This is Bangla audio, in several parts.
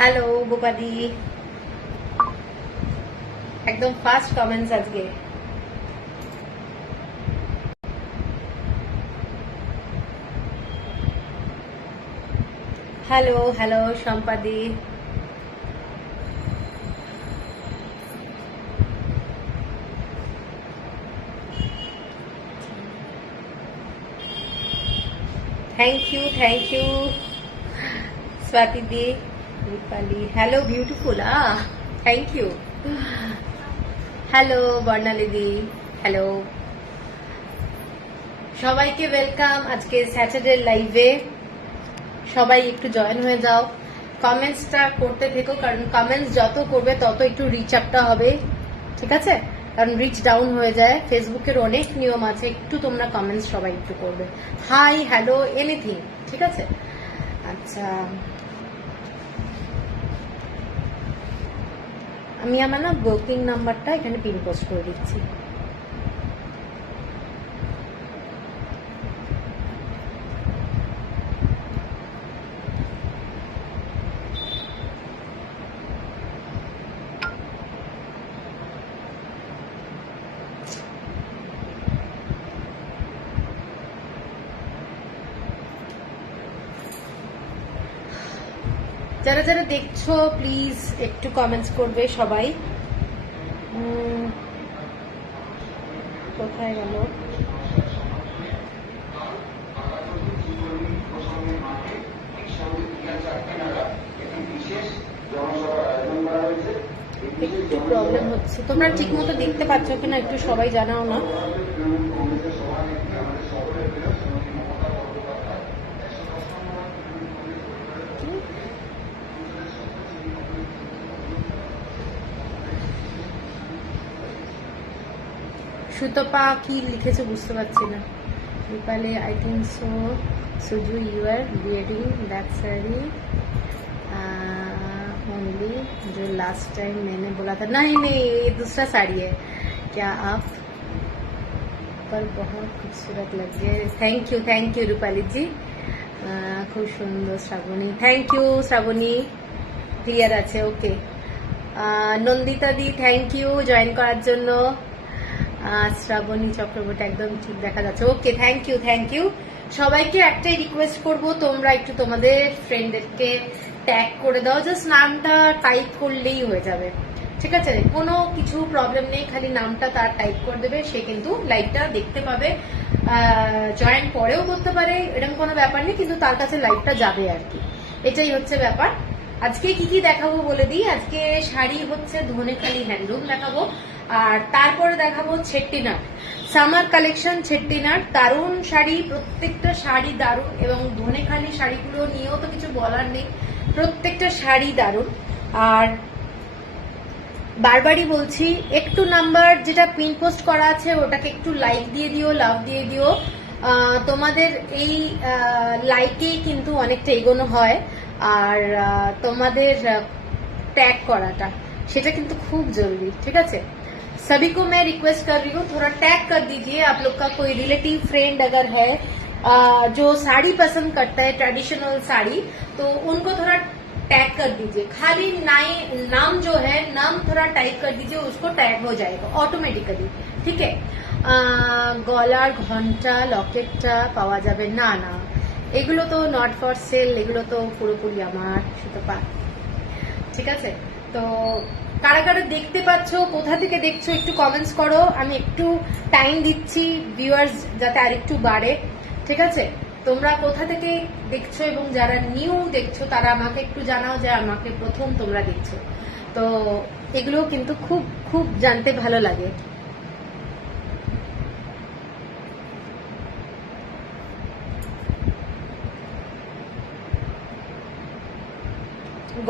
হ্যালো গোপাদি, একদম ফার্স্ট কমেন্টস আজকে। হ্যালো হ্যালো সম্পাদি, thank you Swati di, Rupali, hello beautiful, thank you, hello Barnali di, hello সবাইকে ওয়েলকাম আজকে স্যাটারডে লাইভে। সবাই একটু জয়েন হয়ে যাও, কমেন্টসটা করতে থেকো, কারণ কমেন্টস যত করবে তত একটু রিচ আপটা হবে, ঠিক আছে? কারণ রিচ ডাউন হয়ে যায়, ফেসবুকের অনেক নিয়ম আছে, একটু তোমরা কমেন্টস সবাই একটু করবে, হাই হ্যালো এনিথিং, ঠিক আছে? আচ্ছা, আমি আমার না বুকিং নাম্বারটা এখানে পিন পোস্ট করে দিচ্ছি। যারা যারা দেখছো প্লিজ একটু কমেন্টস করবে সবাই। কোথায় গেল? একটু প্রবলেম হচ্ছে, তোমরা ঠিক মতো দেখতে পাচ্ছ কিনা একটু সবাই জানাও না। সুতপা কি লিখেছে বুঝতে পারছি না। Rupali, I think so Suju you are wearing that sari only जो लास्ट टाइम मैंने बोला था। नहीं नहीं, ये दूसरा साड़ी है। क्या आप पर बहुत खूबसूरत लगे। थैंक यू रूपाली जी, খুব সুন্দর Shrabani, thank you Shrabani, clear আছে, okay. Nandita di thank you join করার জন্য। শ্রাবণী চক্রবর্তী একদম ঠিক দেখা যাচ্ছে, ওকে, থ্যাংক ইউ। সবাইকে একটাই রিকোয়েস্ট করব, তোমরা একটু তোমাদের ফ্রেন্ডদেরকে ট্যাগ করে দাও, জাস্ট নামটা টাইপ করলেই হয়ে যাবে, ঠিক আছে? কোনো কিছু প্রবলেম নেই, খালি নামটা তার টাইপ করে দেবে, সে কিন্তু লাইভটা দেখতে পাবে, জয়েন পরেও করতে পারে, এরকম কোনো ব্যাপার নেই, কিন্তু তার কাছে লাইভটা যাবে আর কি, এটাই হচ্ছে ব্যাপার। আজকে কি কি দেখাবো বলে দিই। আজকে শাড়ি হচ্ছে ধনেখালি হ্যান্ডলুম দেখাবো, আর তারপরে দেখাবো ছেট্টিনাট সামার কালেকশন। ছেট্টিনাট দারুণ শাড়ি, প্রত্যেকটা শাড়ি দারুণ, এবং ধনেখালি শাড়িগুলো নিয়েও তো কিছু বলার নেই, প্রত্যেকটা শাড়ি দারুণ। আর বারবারই বলছি, একটু নাম্বার যেটা পিন পোস্ট করা আছে ওটাকে একটু লাইক দিয়ে দিও, লাভ দিয়ে দিও। তোমাদের এই লাইকেই কিন্তু অনেকটা এগোনো হয়, আর তোমাদের টैग করাটা সেটা কিন্তু খুব জরুরি, ঠিক আছে? सभी को मैं रिक्वेस्ट कर रही हूँ, थोड़ा टैग कर दीजिए। आप लोग का कोई रिलेटिव फ्रेंड अगर है जो साड़ी पसंद करता है, ट्रेडिशनल साड़ी, तो उनको थोड़ा टैग कर दीजिए। खाली नाम जो है, नाम थोड़ा टाइप कर दीजिए, उसको टैग हो जाएगा ऑटोमेटिकली, ठीक है? গলার ঘন্টা লকেটটা পাওয়া যাবে না? না, এগুলো তো নট ফর সেল, এগুলো তো পুরোপুরি আমার, সুতপা, ঠিক আছে? তো কারা কারা দেখতে পাচ্ছ, কোথা থেকে দেখছো একটু কমেন্টস করো, আমি একটু টাইম দিচ্ছি ভিউয়ার্স যাতে আর একটু বাড়ে, ঠিক আছে? তোমরা কোথা থেকে দেখছো এবং যারা নিউ দেখছো তারা আমাকে একটু জানাও যে আমাকে প্রথম তোমরা দেখছো, তো এগুলো কিন্তু খুব খুব জানতে ভালো লাগে।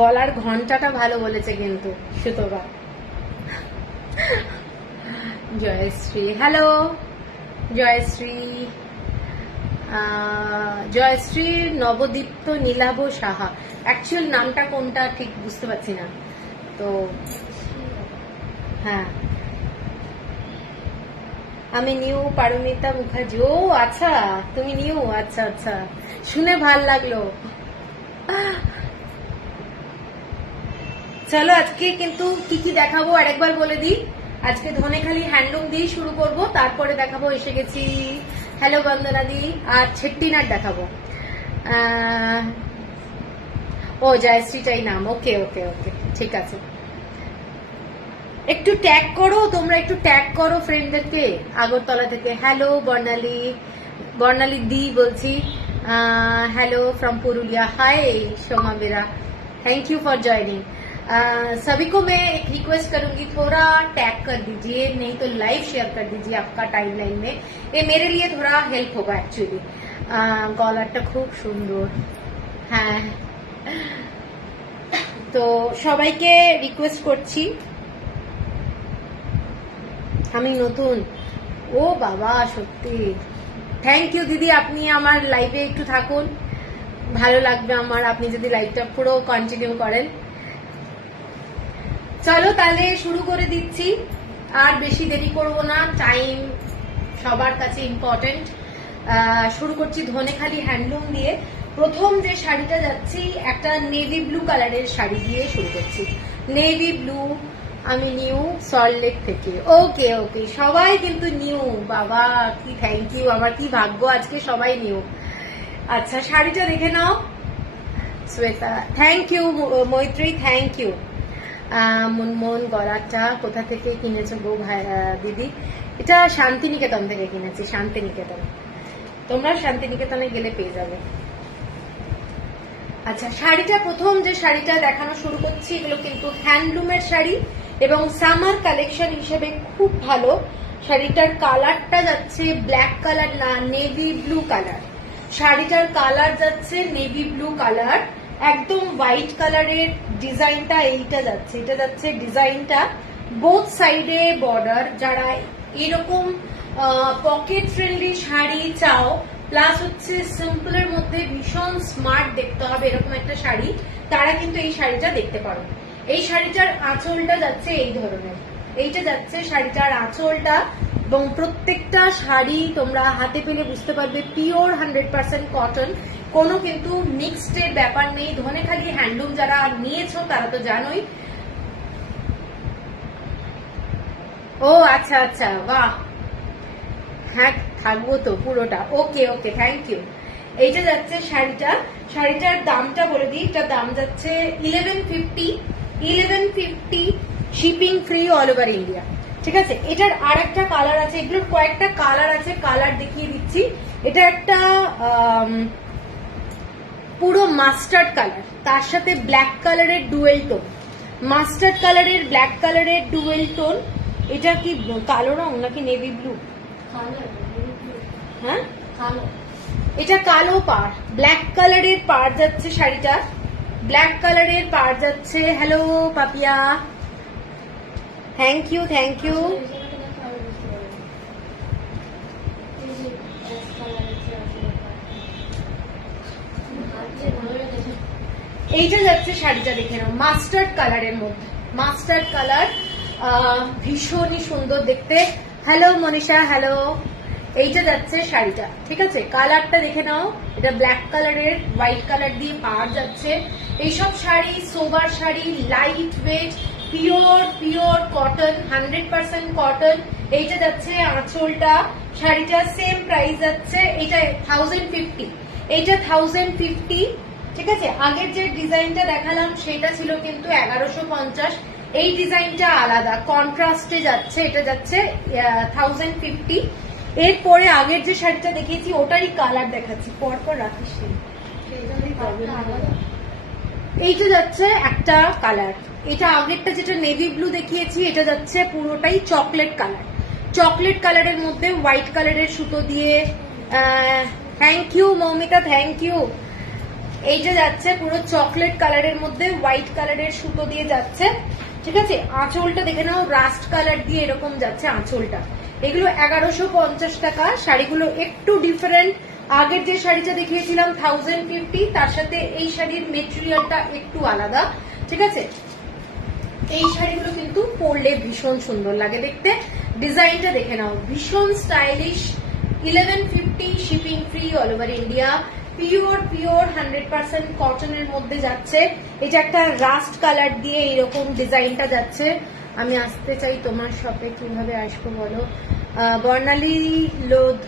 গলার ঘন্টাটা ভালো বলেছে কিন্তু সুতবা। জয়শ্রী, হ্যালো জয়শ্রী, জয়শ্রী নবদীপ্ত নীলাভ সাহা, অ্যাকচুয়াল নামটা কোনটা ঠিক বুঝতে পারছি না, তো হ্যাঁ। আমি নিউ পারমিতা মুখার্জি, ও আচ্ছা তুমি নিউ, আচ্ছা আচ্ছা, শুনে ভাল লাগলো। চলো আজকে কিন্তু কি কি দেখাবো আরেকবার বলে দিই। আজকে ধনেখালি হ্যান্ডলুম দিয়ে শুরু করব, তারপরে দেখাবো এসে গেছি হ্যালো বন্দনা দি, আর ছেট্টিনাট দেখাবো। ও জয়শ্রীটাই নাম, ওকে ওকে ওকে ঠিক আছে। একটু ট্যাগ করো তোমরা, একটু ট্যাগ করো ফ্রেন্ডদেরকে আগরতলা থেকে। হ্যালো বর্ণালী, বর্ণালী দি বলছি। हेलो फ्रॉम पुरुलिया, हाय शोमा मेरा, थैंक यू फॉर ज्वाइनिंग। सभी को मैं एक रिक्वेस्ट करूंगी, थोड़ा टैग कर दीजिए, नहीं तो लाइव शेयर कर दीजिए आपका टाइमलाइन में, ये मेरे लिए थोड़ा हेल्प होगा एक्चुअली। गलाटा खूब सुंदर, হ্যাঁ তো সবাইকে রিকোয়েস্ট করছি। আমি নতুন, ও বাবা সত্যি থ্যাংক ইউ দিদি, আপনি আমার লাইভে একটু থাকুন, ভালো লাগবে আমার আপনি যদি লাইভটা পুরো কন্টিনিউ করেন। চলো তাহলে শুরু করে দিচ্ছি, আর বেশি দেরি করব না, টাইম সবার কাছে ইম্পর্টেন্ট। শুরু করছি ধনেখালি হ্যান্ডলুম দিয়ে। প্রথম যে শাড়িটা যাচ্ছি একটা নেভি ব্লু কালারের শাড়ি দিয়ে শুরু করছি। নেভি ব্লু, আমি নিউ সল্টলেক থেকে। ওকে ওকে, সবাই কিন্তু নিউ, বাবা কি থ্যাংক ইউ, আমার কি ভাগ্য আজকে সবাই নিউ। আচ্ছা শাড়িটা দেখে নাও। শ্বেতা থ্যাংক ইউ, মৈত্রী থ্যাংক ইউ। মুনমুন গলাটা কোথা থেকে কিনেছো গো ভাই দিদি? এটা শান্তিনিকেতন থেকে কিনেছি, শান্তিনিকেতন, তোমরা শান্তিনিকেতনে গেলে পেয়ে যাবে। আচ্ছা শাড়িটা প্রথম যে শাড়িটা দেখানো শুরু করছি, এগুলো কিন্তু হ্যান্ডলুমের শাড়ি এবং সামার কালেকশন হিসেবে খুব ভালো। শাড়িটার কালারটা যাচ্ছে ব্ল্যাক কালার না, নেভি ব্লু কালার। শাড়িটার কালার যাচ্ছে নেভি ব্লু কালার, একদম হোয়াইট কালারের ডিজাইনটা এইটা যাচ্ছে, এটা যাচ্ছে ডিজাইনটা, বোথ সাইডে বর্ডার। যারা এরকম পকেট ফ্রেন্ডলি শাড়ি চাও, প্লাস হচ্ছে সিম্পলের মধ্যে ভীষণ স্মার্ট দেখতে হবে এরকম একটা শাড়ি, তারা কিন্তু এই শাড়িটা দেখতে পারো। এই শাড়িটার আঁচলটা যাচ্ছে এই ধরনের, এইটা যাচ্ছে শাড়িটার আঁচলটা, এবং প্রত্যেকটা শাড়ি তোমরা হাতে পেলে বুঝতে পারবে পিওর 100% কটন, কোনো কিন্তু মিক্সড এর ব্যাপার নেই। ধনেখালি হ্যান্ডলুম যারা নিয়েছো তারা তো জানোই। ও আচ্ছা আচ্ছা, বাহ, হ্যাঁ থাকবো তো পুরোটা, ওকে ওকে থ্যাংক ইউ। এইটা যাচ্ছে শাড়িটা, শাড়িটার দামটা বলে দিই, এটার দাম যাচ্ছে 1150 shipping free all over India, ঠিক আছে। এটার আর একটা কালার আছে, এগুলোর কয়েকটা কালার আছে, কালার দেখিয়ে দিচ্ছি। এটা একটা পুরো মাস্টার্ড কালার, তার সাথে ব্ল্যাক কালারের ডুয়েল টোন, মাস্টার্ড কালারের ব্ল্যাক কালারের ডুয়েল টোন। এটা কি কালো রং নাকি নেভি ব্লু? হ্যাঁ এটা কালো পাড়, ব্ল্যাক কালারের পাড় যাচ্ছে শাড়িটা, ব্ল্যাক কালারের পাড় যাচ্ছে। Hello Papiya, thank you thank you. এইটা যাচ্ছে শাড়িটা দেখে নাও, মাস্টার্ড কালারের মধ্যে, মাস্টার্ড কালার, ভীষণই সুন্দর দেখতে। Hello Manisha, hello. এইটা যাচ্ছে শাড়িটা, ঠিক আছে, কালারটা দেখে নাও, এটা ব্ল্যাক কালারের হোয়াইট কালার দিয়ে পাড় যাচ্ছে। এইসব sari sober sari, light weight, pure pure cotton, 100% cotton. এইটা যাচ্ছে আঁচলটা, শাড়িটা সেম প্রাইস যাচ্ছে, এটা 1050, এইটা 1050, ঠিক আছে। আগের যে ডিজাইনটা দেখালাম সেটা ছিল কিন্তু 1150, এই ডিজাইনটা আলাদা কন্ট্রাস্টে যাচ্ছে, এটা যাচ্ছে 1050। এরপরে আগের যে শাড়িটা দেখিয়েছি ওটারই কালার দেখাচ্ছি, পরপর রাখিস, এইটা যাচ্ছে একটা কালার। এটা আগেরটা যেটা নেভি ব্লু দেখিয়েছি, এটা যাচ্ছে পুরোটাই চকলেট কালার, চকলেট কালারের মধ্যে হোয়াইট কালারের সুতো দিয়ে। Thank you Moumita, thank you. এইটা যাচ্ছে পুরো চকলেট কালারের মধ্যে হোয়াইট কালারের সুতো দিয়ে যাচ্ছে, ঠিক আছে। আঁচলটা দেখে নাও, রাস্ট কালার দিয়ে এরকম যাচ্ছে আঁচলটা। এগুলো 1150 টাকা। শাড়িগুলো একটু ডিফারেন্ট, আগের যে শাড়িটা দেখিয়েছিলাম 1050, তার সাথে এই শাড়ির মেটেরিয়ালটা একটু আলাদা, ঠিক আছে। এই শাড়িগুলো কিন্তু পরলে ভীষণ সুন্দর লাগে দেখতে। ডিজাইনটা দেখে নাও, ভীষণ stylish. 1150 shipping free all over India. Pure 100% কটনের মধ্যে যাচ্ছে। এটা একটা রাস্ট কালার দিয়ে এরকম ডিজাইনটা যাচ্ছে। আমি আসতে চাই তোমার শপে, কিভাবে আসবো বলো? বর্ণালী লোধ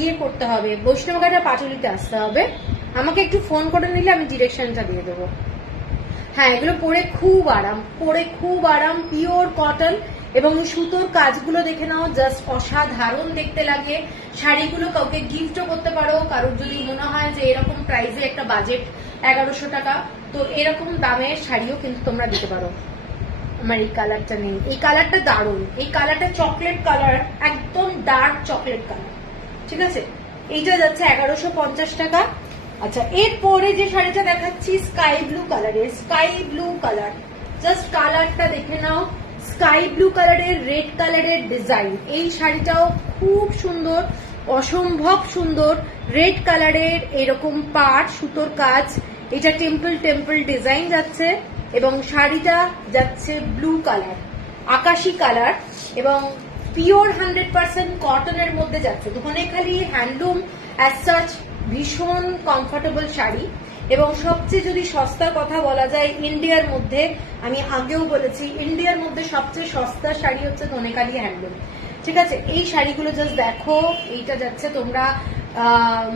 ইয়ে করতে হবে, বৈষ্ণবঘাটা পাটুলিতে আসতে হবে। আমাকে একটু ফোন করে নিলে আমি ডিরেকশনটা দিয়ে দেবো। হ্যাঁ, এগুলো পরে খুব আরাম, পিওর কটন এবং সুতোর কাজগুলো দেখে নাও, জাস্ট অসাধারণ দেখতে লাগে। শাড়িগুলো কাউকে গিফটও করতে পারো, কারোর যদি মনে হয় যে এরকম প্রাইসে একটা বাজেট 1100 টাকা, তো এরকম দামের শাড়িও কিন্তু তোমরা দিতে পারো। আমার এই কালারটা নেই, এই কালারটা দারুণ, এই কালারটা চকলেট কালার, একদম ডার্ক চকলেট কালার, ঠিক আছে? এইটা যাচ্ছে 1150 টাকা। আচ্ছা, এরপরে যে শাড়িটা দেখাচ্ছি স্কাই ব্লু কালারের, স্কাই ব্লু কালার, জাস্ট কালারটা দেখে নাও, স্কাই ব্লু কালারের রেড কালারের ডিজাইন। এই শাড়িটাও খুব সুন্দর, অসম্ভব সুন্দর। রেড কালারের এরকম পাট সুতোর কাজ, এটা টেম্পল ডিজাইন যাচ্ছে এবং শাড়িটা যাচ্ছে ব্লু কালার, আকাশি কালার এবং পিওর 100% কটনের মধ্যে যাচ্ছে। ধনেখালি হ্যান্ডলুম অ্যাজ সাচ, ভীষণ কমফোর্টেবল শাড়ি এবং সবচেয়ে যদি সস্তার কথা বলা যায় ইন্ডিয়ার মধ্যে, আমি আগেও বলেছি ইন্ডিয়ার মধ্যে সবচেয়ে সস্তা শাড়ি হচ্ছে ধনেখালি হ্যান্ডলুম, ঠিক আছে? এই শাড়িগুলো জাস্ট দেখো, এইটা যাচ্ছে তোমরা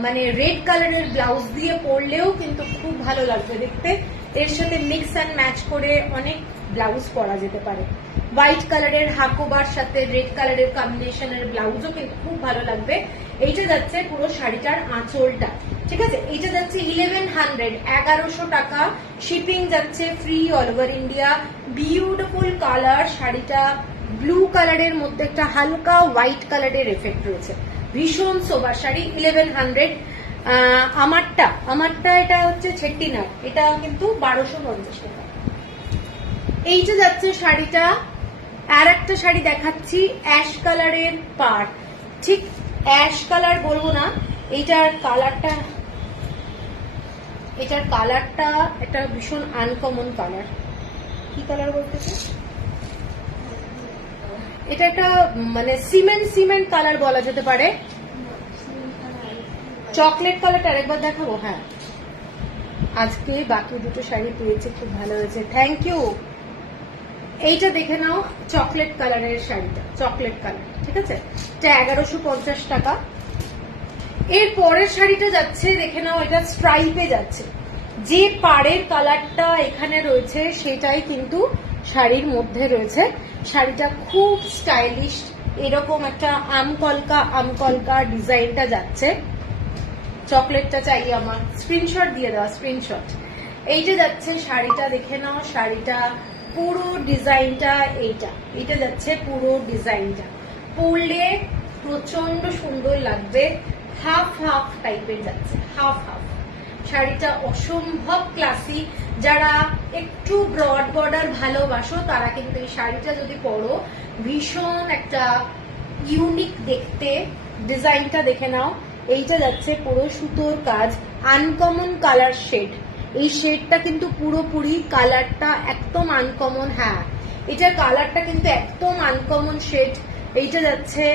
মানে রেড কালারের ব্লাউজ দিয়ে পরলেও কিন্তু খুব ভালো লাগবে দেখতে। এর সাথে মিক্স অ্যান্ড ম্যাচ করে অনেক ব্লাউজ পরা যেতে পারে। হোয়াইট কালারের হাকোবার সাথে রেড কালারের কম্বিনেশনের ব্লাউজও কিন্তু খুব ভালো লাগবে। এইটা যাচ্ছে পুরো শাড়িটার আঁচলটা, ঠিক আছে? এইটা যাচ্ছে 1100 টাকা, শিপিং যাচ্ছে free all over India. Beautiful colour, শাড়িটা ব্লু কালারের মধ্যে একটা হালকা হোয়াইট কালারের এফেক্ট রয়েছে, ভীষণ সোবার শাড়ি। 1100। আমারটা এটা হচ্ছে ছেট্টিনার, এটা কিন্তু 1250 টাকা। এইটা যাচ্ছে শাড়িটা। আর একটা শাড়ি দেখাচ্ছি অ্যাশ কালারের পাড়, ঠিক অ্যাশ কালার বলবো না, এটার কালারটা একটা ভীষণ আনকমন কালার। কি কালার বলতেছে? এটা একটা মানে সিমেন্ট কালার বলা যেতে পারে। চকলেট কালারটা আরেকবার দেখাবো। হ্যাঁ, আজকে বাকি দুটো শাড়ি পেয়েছে, খুব ভালো হয়েছে, থ্যাংক ইউ। এইটা দেখে নাও, চকলেট কালারের শাড়িটা, চকলেট কালার, ঠিক আছে? এটা 1150 টাকা। এর পরের শাড়িটা যাচ্ছে, দেখে নাও, এটা স্ট্রাইপে যাচ্ছে। যে পাড়ের কালারটা এখানে রয়েছে সেটাই কিন্তু শাড়ির মধ্যে রয়েছে। শাড়িটা খুব স্টাইলিশ, এরকম একটা আমকলকা ডিজাইনটা যাচ্ছে। চকলেটটা চাই আমার, স্ক্রিনশট দিয়ে দেওয়া, স্ক্রিনশট। এইটা যাচ্ছে শাড়িটা, দেখে নাও, শাড়িটা পুরো ডিজাইনটা এইটা যাচ্ছে পুরো ডিজাইনটা। পরলে প্রচন্ড সুন্দর লাগবে, হাফ টাইপের যাচ্ছে, হাফ। শাড়িটা অসম্ভব ক্লাসি। যারা একটু ব্রড বর্ডার ভালোবাসো তারা কিন্তু এই শাড়িটা যদি পরো, ভীষণ একটা ইউনিক দেখতে। ডিজাইনটা দেখে নাও, এইটা যাচ্ছে পুরো সুতোর কাজ, আনকমন কালার শেড। এই শেডটা কিন্তু পুরোপুরি কালারটা একদম আনকমন। হ্যাঁ, এটার কালারটা কিন্তু একদম আনকমন শেড। এইটা যাচ্ছে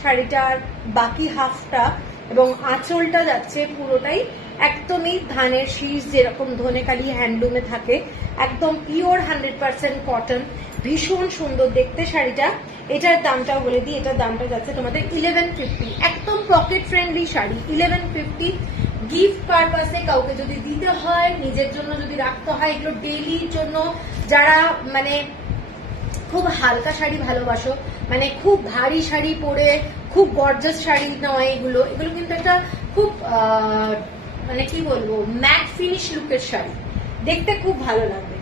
শাড়িটার বাকি হাফটা এবং আঁচলটা যাচ্ছে পুরোটাই একদমই ধানের শীষ, যেরকম ধনেখালি হ্যান্ডলুমে থাকে, একদম পিওর 100% কটন, ভীষণ সুন্দর দেখতে শাড়িটা। এটার দামটাও বলে দিই, এটার দামটা যাচ্ছে তোমাদের 1150, একদম পকেট ফ্রেন্ডলি শাড়ি, 1150। গিফট পারপাসে কাউকে যদি দিতে হয়, নিজের জন্য যদি রাখতে হয়, এগুলো ডেইলির জন্য, যারা মানে খুব হালকা শাড়ি ভালোবাসো, মানে খুব ভারী শাড়ি পরে খুব গর্জাস শাড়ি নয়, এগুলো কিন্তু একটা খুব মানে কি বলবো, ম্যাট ফিনিশ লুকের শাড়ি, দেখতে খুব ভালো লাগবে।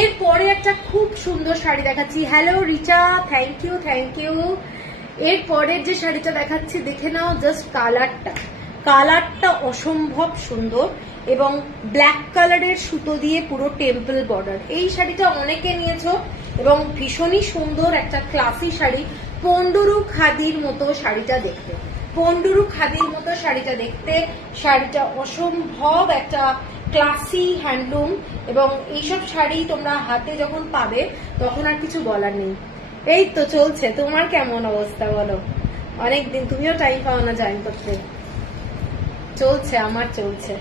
এরপরে একটা খুব সুন্দর শাড়ি দেখাচ্ছি। Hello Richa, thank you. এরপরের যে শাড়িটা দেখাচ্ছি, দেখে নাও, জাস্ট কালারটা অসম্ভব সুন্দর এবং ব্ল্যাক কালারের সুতো দিয়ে পুরো টেম্পল বর্ডার। এই শাড়িটা অনেকে নিয়েছো এবং ভীষণই সুন্দর একটা ক্লাসি শাড়ি। পন্ডুরু খাদির মতো শাড়িটা দেখতে, শাড়িটা অসম্ভব একটা ক্লাসি হ্যান্ডলুম এবং এইসব শাড়ি তোমরা হাতে যখন পাবে তখন আর কিছু বলার নেই। এই তো চলছে, তোমার কেমন অবস্থা বলো? অনেকদিন, তুমিও টাইম পাও না জয়েন করতে। চলছে, আমার চলছে।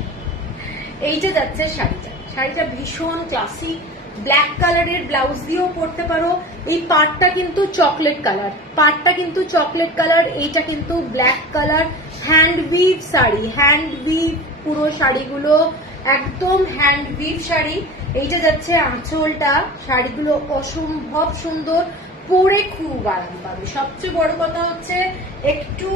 এইটা যাচ্ছে শাড়িটা, শাড়িটা ভীষণ ক্লাসিক, ব্ল্যাক কালারের ব্লাউজ দিয়েও পরতে পারো। এই পাড়টা কিন্তু চকলেট কালার, পাড়টা কিন্তু চকলেট কালার, এইটা কিন্তু black colour. Hand we've sari, hand we've, পুরো শাড়িগুলো একদম হ্যান্ড উইভ শাড়ি। এইটা যাচ্ছে আঁচলটা, শাড়িগুলো অসম্ভব সুন্দর, পরে খুব আরাম পাবে। সবচেয়ে বড় কথা হচ্ছে একটু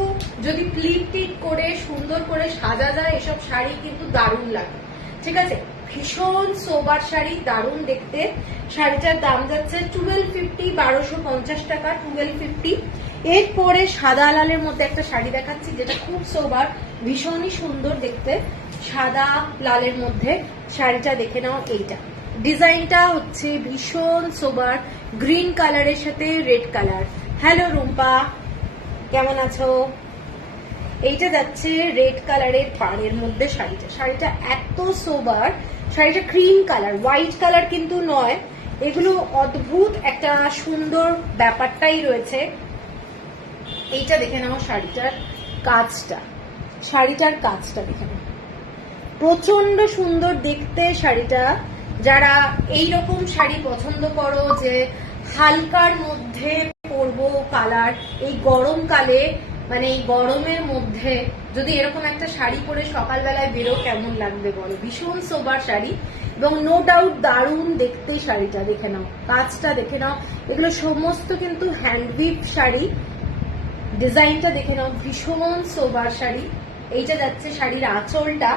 যদি প্লিট টিট করে সুন্দর করে সাজা যায় এসব শাড়ি কিন্তু দারুণ লাগে। ঠিক আছে, ভীষণ সোবার শাড়ি, দারুণ দেখতে। শাড়িটার দাম যাচ্ছে 1250, 1250 টাকা, 1250। এরপরে সাদা লালের মধ্যে একটা শাড়ি দেখাচ্ছি যেটা খুব সোবার, ভীষণই সুন্দর দেখতে, সাদা লালের মধ্যে শাড়িটা দেখে নাও। এইটা ডিজাইনটা হচ্ছে ভীষণ সোবার, গ্রিন কালারের সাথে রেড কালার। হ্যালো রুম্পা, কেমন আছো? এইটা যাচ্ছে রেড কালারের পাড়ের মধ্যে শাড়িটা, শাড়িটা এত সোবার, শাড়িটা ক্রিম কালার, হোয়াইট কালার কিন্তু নয়। এগুলো অদ্ভুত একটা সুন্দর ব্যাপারটাই রয়েছে। এইটা দেখে নাও শাড়িটার কাজটা, শাড়িটার কাজটা দেখে নাও, প্রচন্ড সুন্দর দেখতে শাড়িটা। যারা এইরকম শাড়ি পছন্দ করো যে হালকার মধ্যে পরবো কালার, এই গরমকালে মানে এই গরমের মধ্যে যদি এরকম একটা শাড়ি পরে সকালবেলায় বেরো কেমন লাগবে বলো। ভীষণ সোবার শাড়ি এবং নো ডাউট দারুণ দেখতে শাড়িটা দেখে নাও, কাজটা দেখে নাও। এগুলো সমস্ত কিন্তু হ্যান্ডউইভ শাড়ি, ডিজাইনটা দেখে নাও, ভীষণ সোবার শাড়ি। এইটা যাচ্ছে শাড়ির আঁচলটা,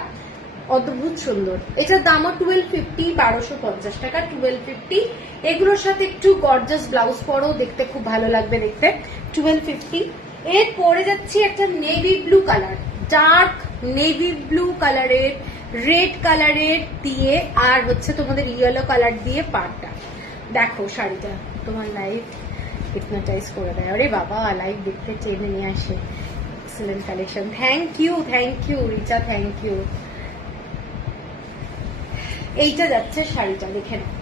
অদ্ভুত সুন্দর। এটার দামও 1250, 1250 টাকা, 1250। এগুলোর সাথে একটু গর্জাস ব্লাউজ পরো, দেখতে খুব ভালো লাগবে দেখতে, 1250। এর পরে যাচ্ছি একটা navy blue colour, dark navy blue কালারের, রেড কালারের দিয়ে আর হচ্ছে তোমাদের ইয়েলো কালার দিয়ে পাড়টা। দেখো শাড়িটা তোমার লাইভ হিপনোটাইজ করে দেয়। আরে বাবা, লাইভ দেখতে টেনে নিয়ে আসে। Excellent collection, thank you Richa, thank you. এইটা যাচ্ছে শাড়িটা দেখে নাও,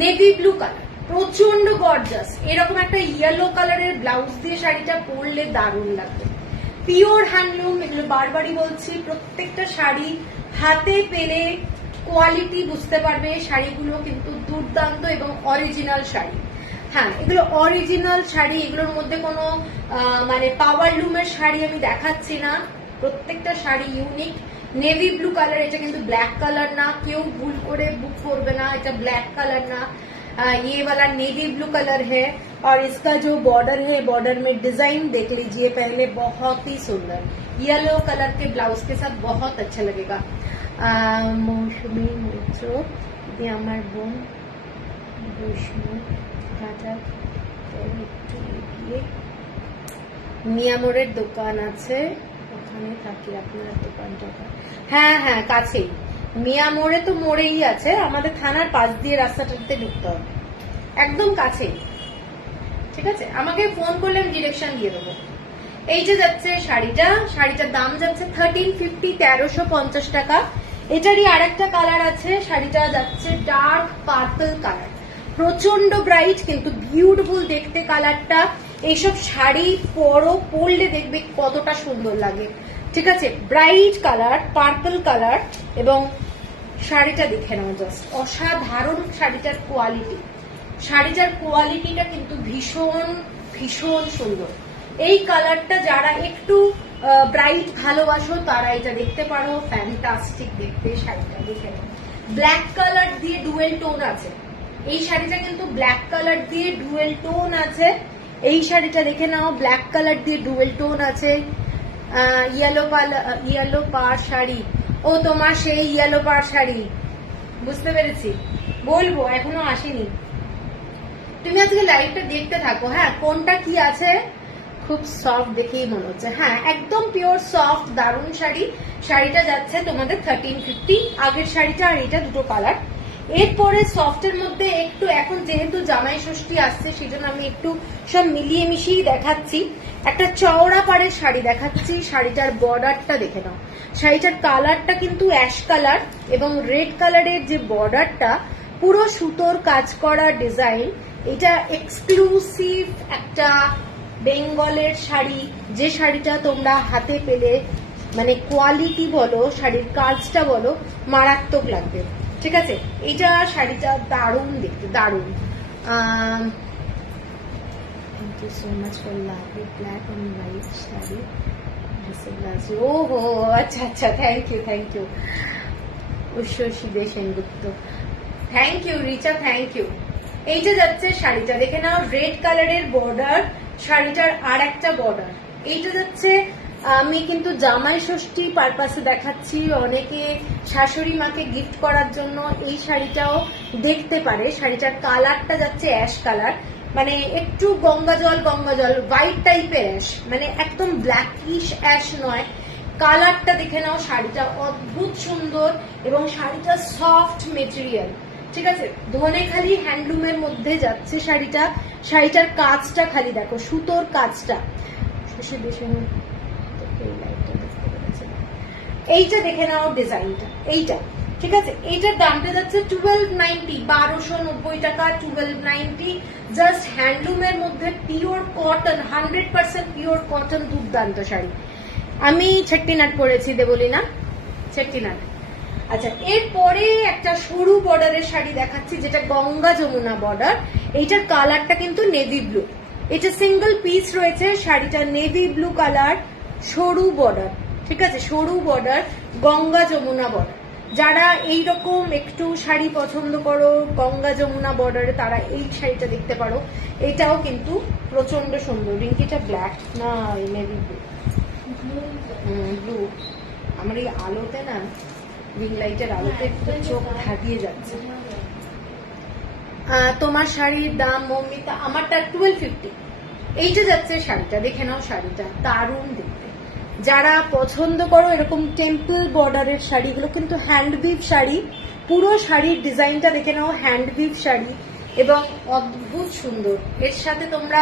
নেভি ব্লু কালার, প্রচন্ড গর্জাস। এরকম একটা ইয়েলো কালারের ব্লাউজ দিয়ে শাড়িটা পরলে দারুণ লাগবে। পিওর হ্যান্ডলুম, এগুলো বারবারই বলছি, প্রত্যেকটা শাড়ি হাতে পেলে কোয়ালিটি বুঝতে পারবে। শাড়িগুলো কিন্তু দুর্দান্ত এবং অরিজিনাল শাড়ি। হ্যাঁ, এগুলো অরিজিনাল শাড়ি, এগুলোর মধ্যে কোনো মানে পাওয়ার লুমের শাড়ি আমি দেখাচ্ছি না, প্রত্যেকটা sari unique. Navy blue colour, এটা কিন্তু ব্ল্যাক কালার না, কেউ ভুল করে বুক করবে না, এটা ব্ল্যাক कलर ना, ये वाला नेवी ब्लू कलर है। और इसका जो बॉर्डर है, बॉर्डर में डिजाइन देख लीजिए पहले, बहुत ही सुंदर येलो कलर के ब्लाउज के साथ बहुत अच्छा लगेगा। मौसमी मित्र ये আমার বোন বৈষ্ণব কাটা একটু এগিয়ে মিয়ামোরের দোকান আছে, ওখানে থাকি আপনার দোকানটা। হ্যাঁ হ্যাঁ, কাছেই, মিয়া মোড়ে তো মোড়েই আছে, আমাদের থানার পাশ দিয়ে রাস্তাটাতে ঢুকতে হবে, একদম কাছেই। ঠিক আছে, আমাকে ফোন করলে আমি ডিরেকশন দিয়ে দেবো। এই যে যাচ্ছে শাড়িটা, শাড়িটার দাম যাচ্ছে 1350, 1350 টাকা। এটারই আরেকটা কালার আছে, শাড়িটা যাচ্ছে ডার্ক পার্পল কালার, প্রচন্ড ব্রাইট কিন্তু বিউটিফুল দেখতে কালারটা। এইসব শাড়ি পরলে দেখবে কতটা সুন্দর লাগে। ঠিক আছে, ব্রাইট কালার, পার্পল কালার, এবং শাড়িটা দেখে নাও, জাস্ট অসাধারণ শাড়িটার কোয়ালিটি। শাড়িটার কোয়ালিটিটা কিন্তু ভীষণ ভীষণ সুন্দর। এই কালারটা যারা একটু ব্রাইট ভালোবাসো তারা এটা দেখতে পারো, ফ্যান্টাস্টিক দেখতে শাড়িটা দেখে নাও। ব্ল্যাক কালার দিয়ে ডুয়েল টোন আছে, এই শাড়িটা কিন্তু ব্ল্যাক কালার দিয়ে ডুয়েল টোন আছে। এই শাড়িটা দেখে নাও, ব্ল্যাক কালার দিয়ে ডুয়েল টোন আছে। ইয়েলো পাড় শাড়ি, ও তোমার সেই ইয়েলো পাড় শাড়ি, বুঝতে পেরেছি, বলবো, এখনো আসেনি। তুমি আজকে লাইভটা দেখতে থাকো। হ্যাঁ, কোনটা কি আছে, খুব সফট দেখেই মনে হচ্ছে। হ্যাঁ, একদম পিওর সফট দারুণ শাড়ি। শাড়িটা যাচ্ছে তোমাদের 1350, আগের শাড়িটা আর এটা দুটো কালার। এরপরে সফটের মধ্যে একটু, এখন যেহেতু জামাই ষষ্ঠী আসছে সেজন্য আমি একটু সব মিলিয়ে মিশিয়ে দেখাচ্ছি। একটা চওড়া পাড়ের শাড়ি দেখাচ্ছি, শাড়িটার বর্ডারটা দেখে নাও। শাড়িটার কালারটা কিন্তু অ্যাশ কালার এবং রেড কালারের যে বর্ডারটা, পুরো সুতোর কাজ করা ডিজাইন। এটা এক্সক্লুসিভ একটা বেঙ্গলের শাড়ি, যে শাড়িটা তোমরা হাতে পেলে মানে কোয়ালিটি বলো, শাড়ির কাজটা বলো, মারাত্মক লাগবে। ঠিক আছে, এইটা শাড়িটা দারুণ দেখতে, দারুণ। Thank you so much for lovely black and white sari. ও হো, আচ্ছা আচ্ছা, থ্যাংক ইউ, থ্যাংক ইউ উশ্বসী De Sengupta, thank you Richa, thank you. এইটা যাচ্ছে শাড়িটা, দেখে নাও, রেড কালারের বর্ডার, শাড়িটার আর একটা বর্ডার। এইটা যাচ্ছে, আমি কিন্তু জামাই ষষ্ঠী পারপাসে দেখাচ্ছি, অনেকে শাশুড়ি মাকে গিফট করার জন্য এই শাড়িটাও দেখতে পারে। শাড়িটার কালারটা যাচ্ছে অ্যাশ কালার, মানে একটু গঙ্গা জল হোয়াইট টাইপের অ্যাশ, মানে একদম ব্ল্যাকিশ অ্যাশ নয়। কালারটা দেখে নাও, শাড়িটা অদ্ভুত সুন্দর এবং শাড়িটা সফট মেটেরিয়াল। ঠিক আছে, ধনেখালি হ্যান্ডলুমের মধ্যে যাচ্ছে শাড়িটা। শাড়িটার কাজটা খালি দেখো, সুতোর কাজটা। এইটা দেখে নাও ডিজাইনটা, এইটা। ঠিক আছে, এইটার দামটা যাচ্ছে 1290, 1290 টাকা, 1290। জাস্ট হ্যান্ডলুমের মধ্যে পিওর কটন, 100% পিওর কটন, দুর্দান্ত শাড়ি। আমি চেট্টিনাট পরেছি দেবলীনা, চেট্টিনাট। আচ্ছা, এরপরে একটা সরু বর্ডারের শাড়ি দেখাচ্ছি, যেটা গঙ্গা যমুনা বর্ডার। এইটার কালারটা কিন্তু নেভি ব্লু, এটা সিঙ্গেল পিস রয়েছে। শাড়িটা নেভি ব্লু কালার, সরু বর্ডার। ঠিক আছে, সরু বর্ডার, গঙ্গা যমুনা বর্ডার। যারা এইরকম একটু শাড়ি পছন্দ করো গঙ্গা যমুনা বর্ডারে, তারা এই শাড়িটা দেখতে পারো। এটাও কিন্তু প্রচন্ড সুন্দর। রিঙ্কিটা ব্ল্যাক না নেভি ব্লু? ব্লু। আমার এই আলোতে না, রিং লাইটের আলোতে চোখ ধাঁধিয়ে যাচ্ছে। তোমার শাড়ির দাম মৌমিতা? আমারটা 1250। এইটা যাচ্ছে শাড়িটা, দেখে নাও, শাড়িটা দারুণ দেখতে। যারা পছন্দ করো এরকম টেম্পল বর্ডারের শাড়িগুলো, কিন্তু হ্যান্ডউইভ শাড়ি, পুরো শাড়ির ডিজাইনটা দেখে নাও, হ্যান্ডউইভ শাড়ি এবং অদ্ভুত সুন্দর। এর সাথে তোমরা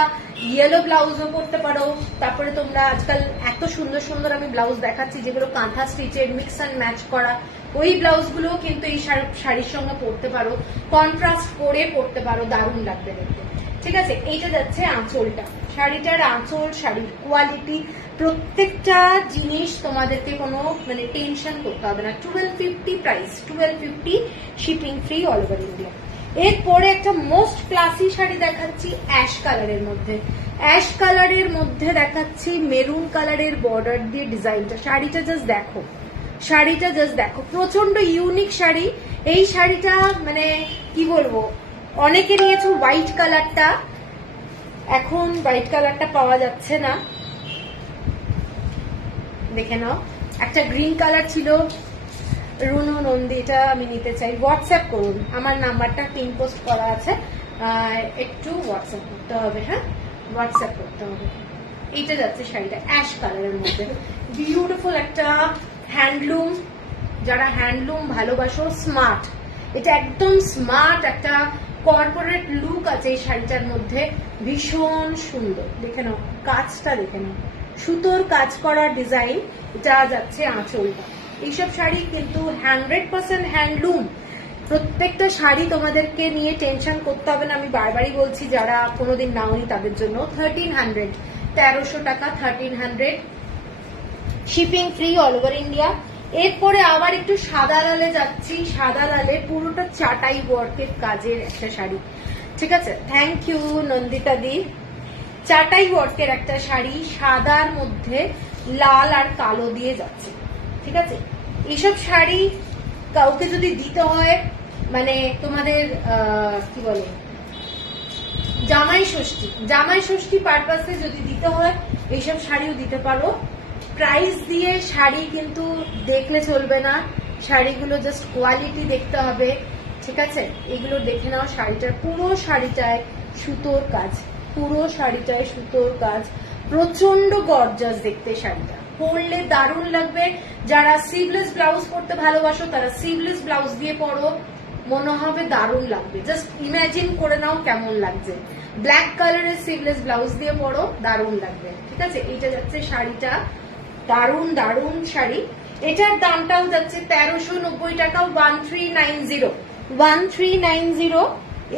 ইয়েলো ব্লাউজও পরতে পারো। তারপরে তোমরা আজকাল এত সুন্দর সুন্দর আমি ব্লাউজ দেখাচ্ছি, যেগুলো কাঁথা স্টিচের, মিক্স অ্যান্ড ম্যাচ করা, ওই ব্লাউজগুলো কিন্তু এই শাড়ির সঙ্গে পরতে পারো, কন্ট্রাস্ট করে পরতে পারো, দারুণ লাগবে দেখতে। ঠিক আছে, এইটা যাচ্ছে আঁচলটা, শাড়িটার আঁচল, শাড়ির কোয়ালিটি, প্রত্যেকটা জিনিস তোমাদেরকে কোনো মানে টেনশন করতে হবে না। 1250 price, 1250, shipping free all over India. এরপরে একটা মোস্ট ক্লাসি শাড়ি দেখাচ্ছি অ্যাশ কালারের মধ্যে। অ্যাশ কালারের মধ্যে দেখাচ্ছি মেরুন কালারের বর্ডার দিয়ে ডিজাইনটা। শাড়িটা জাস্ট দেখো, শাড়িটা জাস্ট দেখো, প্রচন্ড ইউনিক শাড়ি। এই শাড়িটা মানে কি বলবো, অনেকে নিয়েছো হোয়াইট কালারটা, এখন হোয়াইট কালারটা পাওয়া যাচ্ছে না, দেখে নাও। একটা গ্রিন কালার ছিল, রুনু নন্দী, এটা আমি নিতে চাই। হোয়াটসঅ্যাপ করুন, আমার নাম্বারটা পিন পোস্ট করা আছে, একটু হোয়াটসঅ্যাপ করতে হবে। হ্যাঁ, হোয়াটসঅ্যাপ করতে হবে। এইটা যাচ্ছে শাড়িটা অ্যাশ কালারের মধ্যে, বিউটিফুল একটা হ্যান্ডলুম। যারা হ্যান্ডলুম ভালোবাসো, স্মার্ট, এটা একদম স্মার্ট একটা কর্পোরেট লুক আছে এই শাড়িটার মধ্যে, ভীষণ সুন্দর। দেখে নাও কাজটা, দেখে নাও, সুতোর কাজ করা ডিজাইন। এটা যাচ্ছে আঁচলটা। এইসব শাড়ি কিন্তু 100% হ্যান্ডলুম। প্রত্যেকটা শাড়ি তোমাদেরকে নিয়ে টেনশন করতে হবে না, আমি বারবারই বলছি, যারা কোনোদিন নাওনি তাদের জন্য। 1300, 1300 টাকা, 1300, shipping free all over India. এরপরে আবার একটু সাদা লালে যাচ্ছি, সাদা লালে পুরোটা চাটাই ওয়ার্কের কাজের একটা শাড়ি। ঠিক আছে, থ্যাংক ইউ নন্দিতা দি। চাটাই ওয়ার্কের একটা শাড়ি, সাদার মধ্যে লাল আর কালো দিয়ে যাচ্ছে। ঠিক আছে, এইসব শাড়ি কাউকে যদি দিতে হয়, মানে তোমাদের কি বলে, জামাই ষষ্ঠী পারপাসে যদি দিতে হয়, এইসব শাড়িও দিতে পারো। প্রাইস দিয়ে শাড়ি কিন্তু দেখলে চলবে না, শাড়িগুলো জাস্ট কোয়ালিটি দেখতে হবে। ঠিক আছে, এগুলো দেখে নাও। শাড়িটার পুরো শাড়িটায় সুতোর কাজ, পুরো শাড়িটায় সুতোর কাজ, প্রচন্ড গর্জাস দেখতে। শাড়িটা পরলে দারুণ লাগবে। যারা সিভলেস ব্লাউজ পরতে ভালোবাসো, তারা সিভলেস ব্লাউজ দিয়ে পরো, মনে হবে দারুণ লাগবে। জাস্ট ইমাজিন করে নাও কেমন লাগছে। ব্ল্যাক কালারের সিভলেস ব্লাউজ দিয়ে পরো, দারুণ লাগবে। ঠিক আছে, এইটা যাচ্ছে শাড়িটা, দারুণ দারুণ শাড়ি। এটার দামটাও যাচ্ছে 1390 টাকা, 1390, 1390।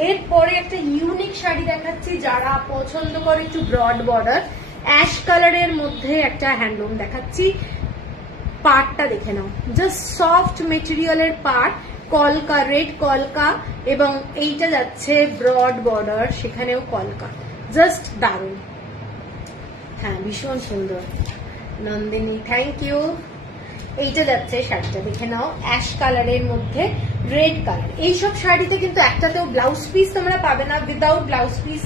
এরপরে একটা ইউনিক শাড়ি দেখাচ্ছি, যারা পছন্দ করে একটু ব্রড বর্ডার, অ্যাশ কালারের মধ্যে একটা হ্যান্ডলুম দেখাচ্ছি। পাড়টা দেখে নাও, জাস্ট সফট মেটেরিয়ালের পাড়, কলকা, রেড কলকা, এবং এইটা যাচ্ছে ব্রড বর্ডার, সেখানেও কলকা, জাস্ট দারুণ। হ্যাঁ, ভীষণ সুন্দর নন্দিনী, থ্যাংক ইউ। এইটা যাচ্ছে শাড়িটা, দেখে নাও, অ্যাশ কালারের মধ্যে রেড কালার। এইসব শাড়িতে কিন্তু একটাতেও ব্লাউজ পিস তোমরা পাবে না, উইদাউট ব্লাউজ পিস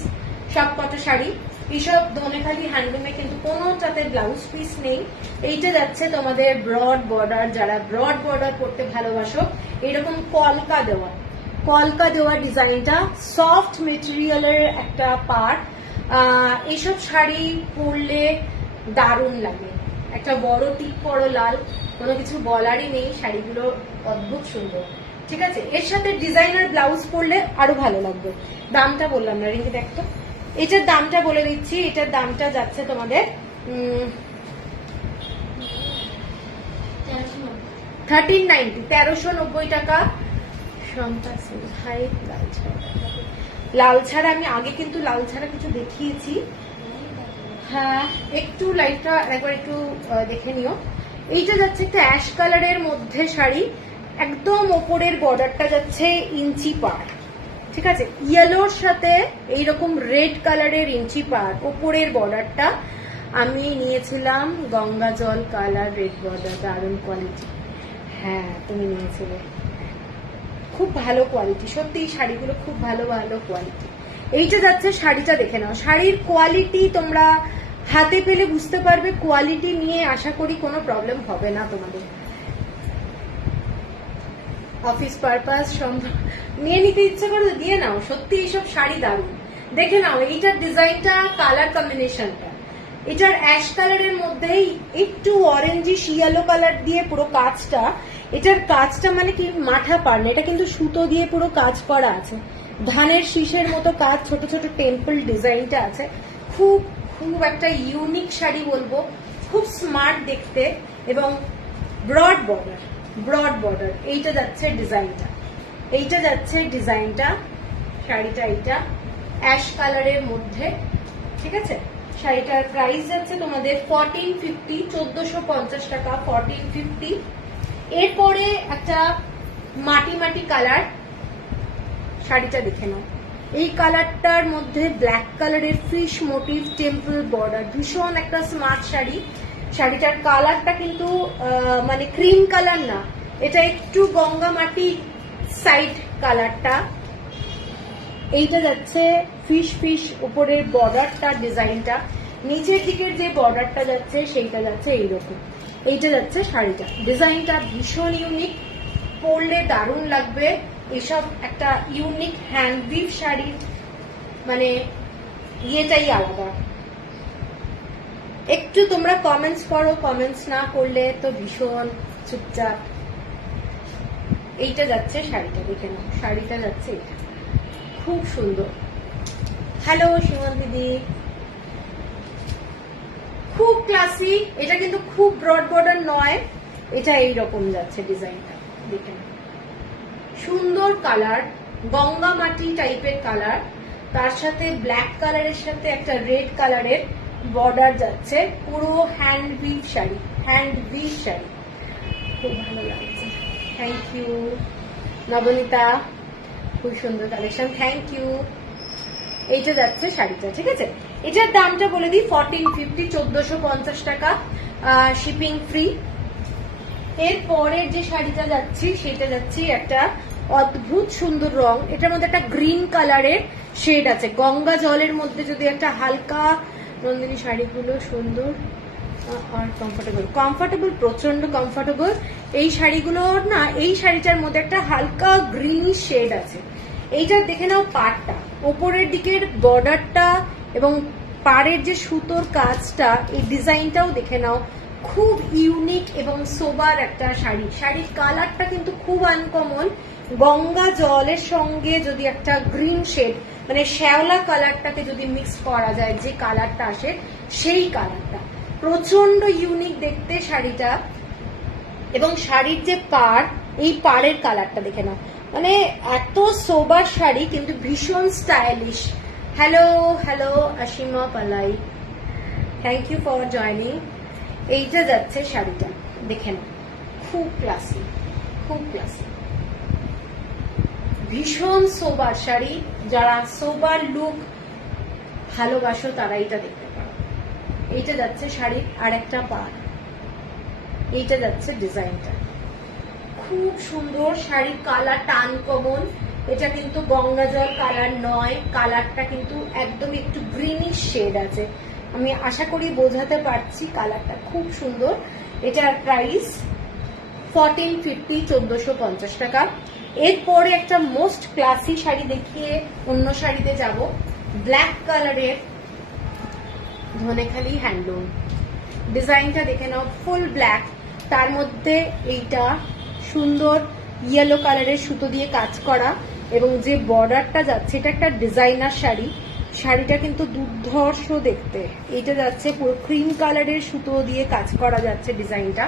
সব কটা শাড়ি। এইসব ধনেখালি হ্যান্ডলুমে কিন্তু কোনোটাতে ব্লাউজ পিস নেই। এইটা যাচ্ছে তোমাদের ব্রড বর্ডার, যারা ব্রড বর্ডার পড়তে ভালোবাসো, এরকম কলকা দেওয়া ডিজাইনটা, সফট মেটেরিয়ালের একটা পার্ট। এইসব শাড়ি পরলে দারুণ লাগে, একটা বড় টিপ পরো লাল, কোনো কিছু বলারই নেই, শাড়িগুলো অদ্ভুত সুন্দর। ঠিক আছে, এর সাথে ডিজাইনার ব্লাউজ পরলে আরো ভালো লাগবে। দামটা বললাম না, রিঙ্কি দেখতো, এটার দামটা বলে দিচ্ছি। এটার দামটা যাচ্ছে তোমাদের 1390, 1390 টাকা। লাল ছাড়া আমি আগে কিন্তু লাল ছাড়া কিছু দেখিয়েছি। হ্যাঁ, একটু লাইটটা একবার একটু দেখে নিও। এইটা যাচ্ছে একটা অ্যাশ কালারের মধ্যে শাড়ি, একদম ওপরের বর্ডারটা যাচ্ছে ইঞ্চি পার, ঠিক আছে, ইয়েলোর সাথে এইরকম রেড কালারের ইঞ্চি পার, ওপরের বর্ডারটা আমি নিয়েছিলাম গঙ্গা জল কালার রেড বর্ডার, দারুণ কোয়ালিটি। হ্যাঁ, তুমি নিয়েছিলে, খুব ভালো কোয়ালিটি, সত্যি শাড়িগুলো খুব ভালো ভালো কোয়ালিটি। এইটা যাচ্ছে শাড়িটা, দেখে নাও, শাড়ির কোয়ালিটি তোমরা হাতে পেলে বুঝতে পারবে, কোয়ালিটি নিয়ে আশা করি কোনো প্রবলেম হবে না তোমাদের। অফিস পারপাস নিয়ে নিতে ইচ্ছে করে দিয়ে নাও, সত্যি এইসব শাড়ি দারুণ। দেখে নাও এইটার ডিজাইনটা, কালার কম্বিনেশনটা, এটার অ্যাশ কালারের মধ্যেই একটু অরেঞ্জিশ ইয়েলো কালার দিয়ে পুরো কাজটা, এটার কাজটা মানে কি মাথা পার না, এটা কিন্তু সুতো দিয়ে পুরো কাজ করা আছে, ধানের শীষের মতো কাজ, ছোট ছোট টেম্পল ডিজাইনটা আছে, খুব খুব একটা ইউনিক শাড়ি বলবো, খুব স্মার্ট দেখতে, এবং ব্রড বর্ডার। এইটা যাচ্ছে ডিজাইনটা, শাড়িটা এইটা অ্যাশ কালারের মধ্যে, ঠিক আছে। শাড়িটার প্রাইস যাচ্ছে তোমাদের 1450, 1450 টাকা, 1450। এরপরে একটা মাটি কালার, শাড়িটা দেখে নাও, এই কালারটার মধ্যে ব্ল্যাক কালারের ফিশ মোটিভ টেম্পল বর্ডার, ভীষণ একটা স্মার্ট শাড়ি। শাড়িটার কালারটা কিন্তু মানে ক্রিম কালার না, এটা একটু গঙ্গা মাটি সাইড কালারটা। এইটা যাচ্ছে ফিশ উপরের বর্ডারটা, ডিজাইনটা, নিচের দিকের যে বর্ডারটা যাচ্ছে সেইটা যাচ্ছে এইরকম। এইটা যাচ্ছে শাড়িটা, ডিজাইনটা ভীষণ ইউনিক, পরলে দারুণ লাগবে। এসব একটা ইউনিক হ্যান্ডউইভ শাড়ি, মানে ইয়েটাই আলাদা। একটু তোমরা কমেন্টস করো, কমেন্টস না করলে তো ভীষণ চুপচাপ। এইটা যাচ্ছে শাড়িটা, দেখে নাও, শাড়িটা যাচ্ছে এটা, খুব সুন্দর। হ্যালো সুমন দিদি, খুব ক্লাসি, এটা কিন্তু খুব ব্রড বর্ডার নয়, এটা এইরকম যাচ্ছে ডিজাইনটা, দেখে নাও, সুন্দর কালার, গঙ্গা মাটি টাইপের কালার, তার সাথে ব্ল্যাক কালারের সাথে একটা রেড কালারের বর্ডার যাচ্ছে, পুরো হ্যান্ডউইভ শাড়ি, খুব ভালো লাগছে। থ্যাংক ইউ নবনীতা, খুব সুন্দর কালেকশন, থ্যাংক ইউ। এইটা যাচ্ছে শাড়িটা, ঠিক আছে। এটার দামটা বলে দিই 1450, 1450 টাকা, শিপিং ফ্রি। এরপরের যে শাড়িটা যাচ্ছি সেটা যাচ্ছি একটা অদ্ভুত সুন্দর রং, এটার মধ্যে একটা গ্রিন কালারের শেড আছে, গঙ্গা জলের মধ্যে যদি একটা হালকা, নন্দিনী শাড়িগুলো সুন্দর আর কমফোর্টেবল, প্রচন্ড কমফোর্টেবল এই শাড়িগুলোর না। এই শাড়িটার মধ্যে একটা হালকা গ্রিনিশ শেড আছে। এইটা দেখে নাও, পাড়টা, ওপরের দিকের বর্ডারটা এবং পাড়ের যে সুতোর কাজটা, এই ডিজাইনটাও দেখে নাও, খুব ইউনিক এবং সোবার একটা শাড়ি। শাড়ির কালারটা কিন্তু খুব আনকমন, গঙ্গা জলের সঙ্গে যদি একটা গ্রিন শেড, মানে শ্যাওলা কালারটাকে যদি মিক্স করা যায়, যে কালারটা আসে সেই কালারটা, প্রচন্ড ইউনিক দেখতে শাড়িটা। এবং শাড়ির যে পাড়, এই পাড়ের কালারটা দেখে নাও, মানে এত সোবার শাড়ি কিন্তু ভীষণ স্টাইলিশ। হ্যালো অসীমা পালাই, থ্যাংক ইউ ফর জয়নিং। এইটা যাচ্ছে শাড়িটা, দেখে নাও, খুব ক্লাসি, খুব ক্লাসি, ভীষণ সোবার শাড়ি। যারা সোবার লুক ভালোবাসো তারা এটা দেখতে পারো। এইটা যাচ্ছে শাড়ির আর একটা পাড়, এইটা যাচ্ছে ডিজাইনটা, খুব সুন্দর। শাড়ির কালারটা আনকমন, এটা কিন্তু গঙ্গা জল কালার নয়, কালারটা কিন্তু একদম একটু গ্রিনিশ শেড আছে। আমি আশা করি বোঝাতে পারছি, কালারটা খুব সুন্দর। এটার প্রাইস 1450, 1450 টাকা। এরপরে একটা মোস্ট ক্লাসি শাড়ি দেখিয়ে অন্য শাড়িতে যাব। ব্ল্যাক কালারের ধনেখালি হ্যান্ডলুম, ডিজাইনটা দেখে নাও, ফুল ব্ল্যাক, তার মধ্যে এইটা সুন্দর ইয়েলো কালারের সুতো দিয়ে কাজ করা, এবং যে বর্ডারটা যাচ্ছে এটা একটা ডিজাইনার শাড়ি। শাড়িটা কিন্তু দুর্ধর্ষ দেখতে। এইটা যাচ্ছে পুরো ক্রিম কালারের সুতো দিয়ে কাজ করা যাচ্ছে, ডিজাইনটা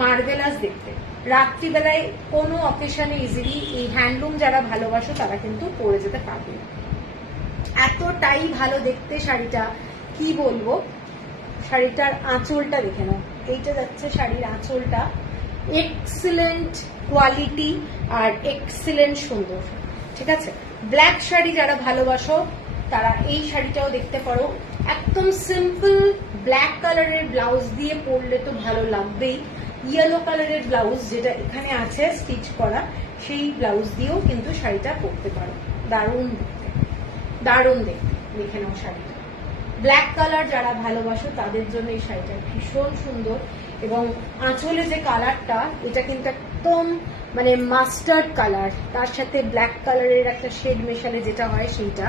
মার্ভেলাস দেখতে। রাত্রিবেলায় কোনো অকেশনে ইজিলি এই হ্যান্ডলুম যারা ভালোবাসো তারা কিন্তু পরে যেতে পারবে, এতটাই ভালো দেখতে শাড়িটা, কি বলবো। শাড়িটার আঁচলটা দেখে নাও, এইটা যাচ্ছে শাড়ির আঁচলটা, এক্সিলেন্ট কোয়ালিটি আর এক্সিলেন্ট সুন্দর, ঠিক আছে। ব্ল্যাক শাড়ি যারা ভালোবাসো তারা এই শাড়িটাও দেখতে পারো। একদম সিম্পল ব্ল্যাক কালারের ব্লাউজ দিয়ে পরলে তো ভালো লাগবেই, ইয়েলো কালারের ব্লাউজ যেটা এখানে আছে স্টিচ করা, সেই ব্লাউজ দিয়েও কিন্তু শাড়িটা পরতে পারো। দারুণ দেখতে, দারুণ দেখতে, দেখে নাও শাড়িটা। ব্ল্যাক কালার যারা ভালোবাসো তাদের জন্য এই শাড়িটা ভীষণ সুন্দর, এবং আঁচলে যে কালারটা এটা কিন্তু একদম মানে মাস্টার্ড কালার, তার সাথে ব্ল্যাক কালারের একটা শেড মেশালে যেটা হয় সেইটা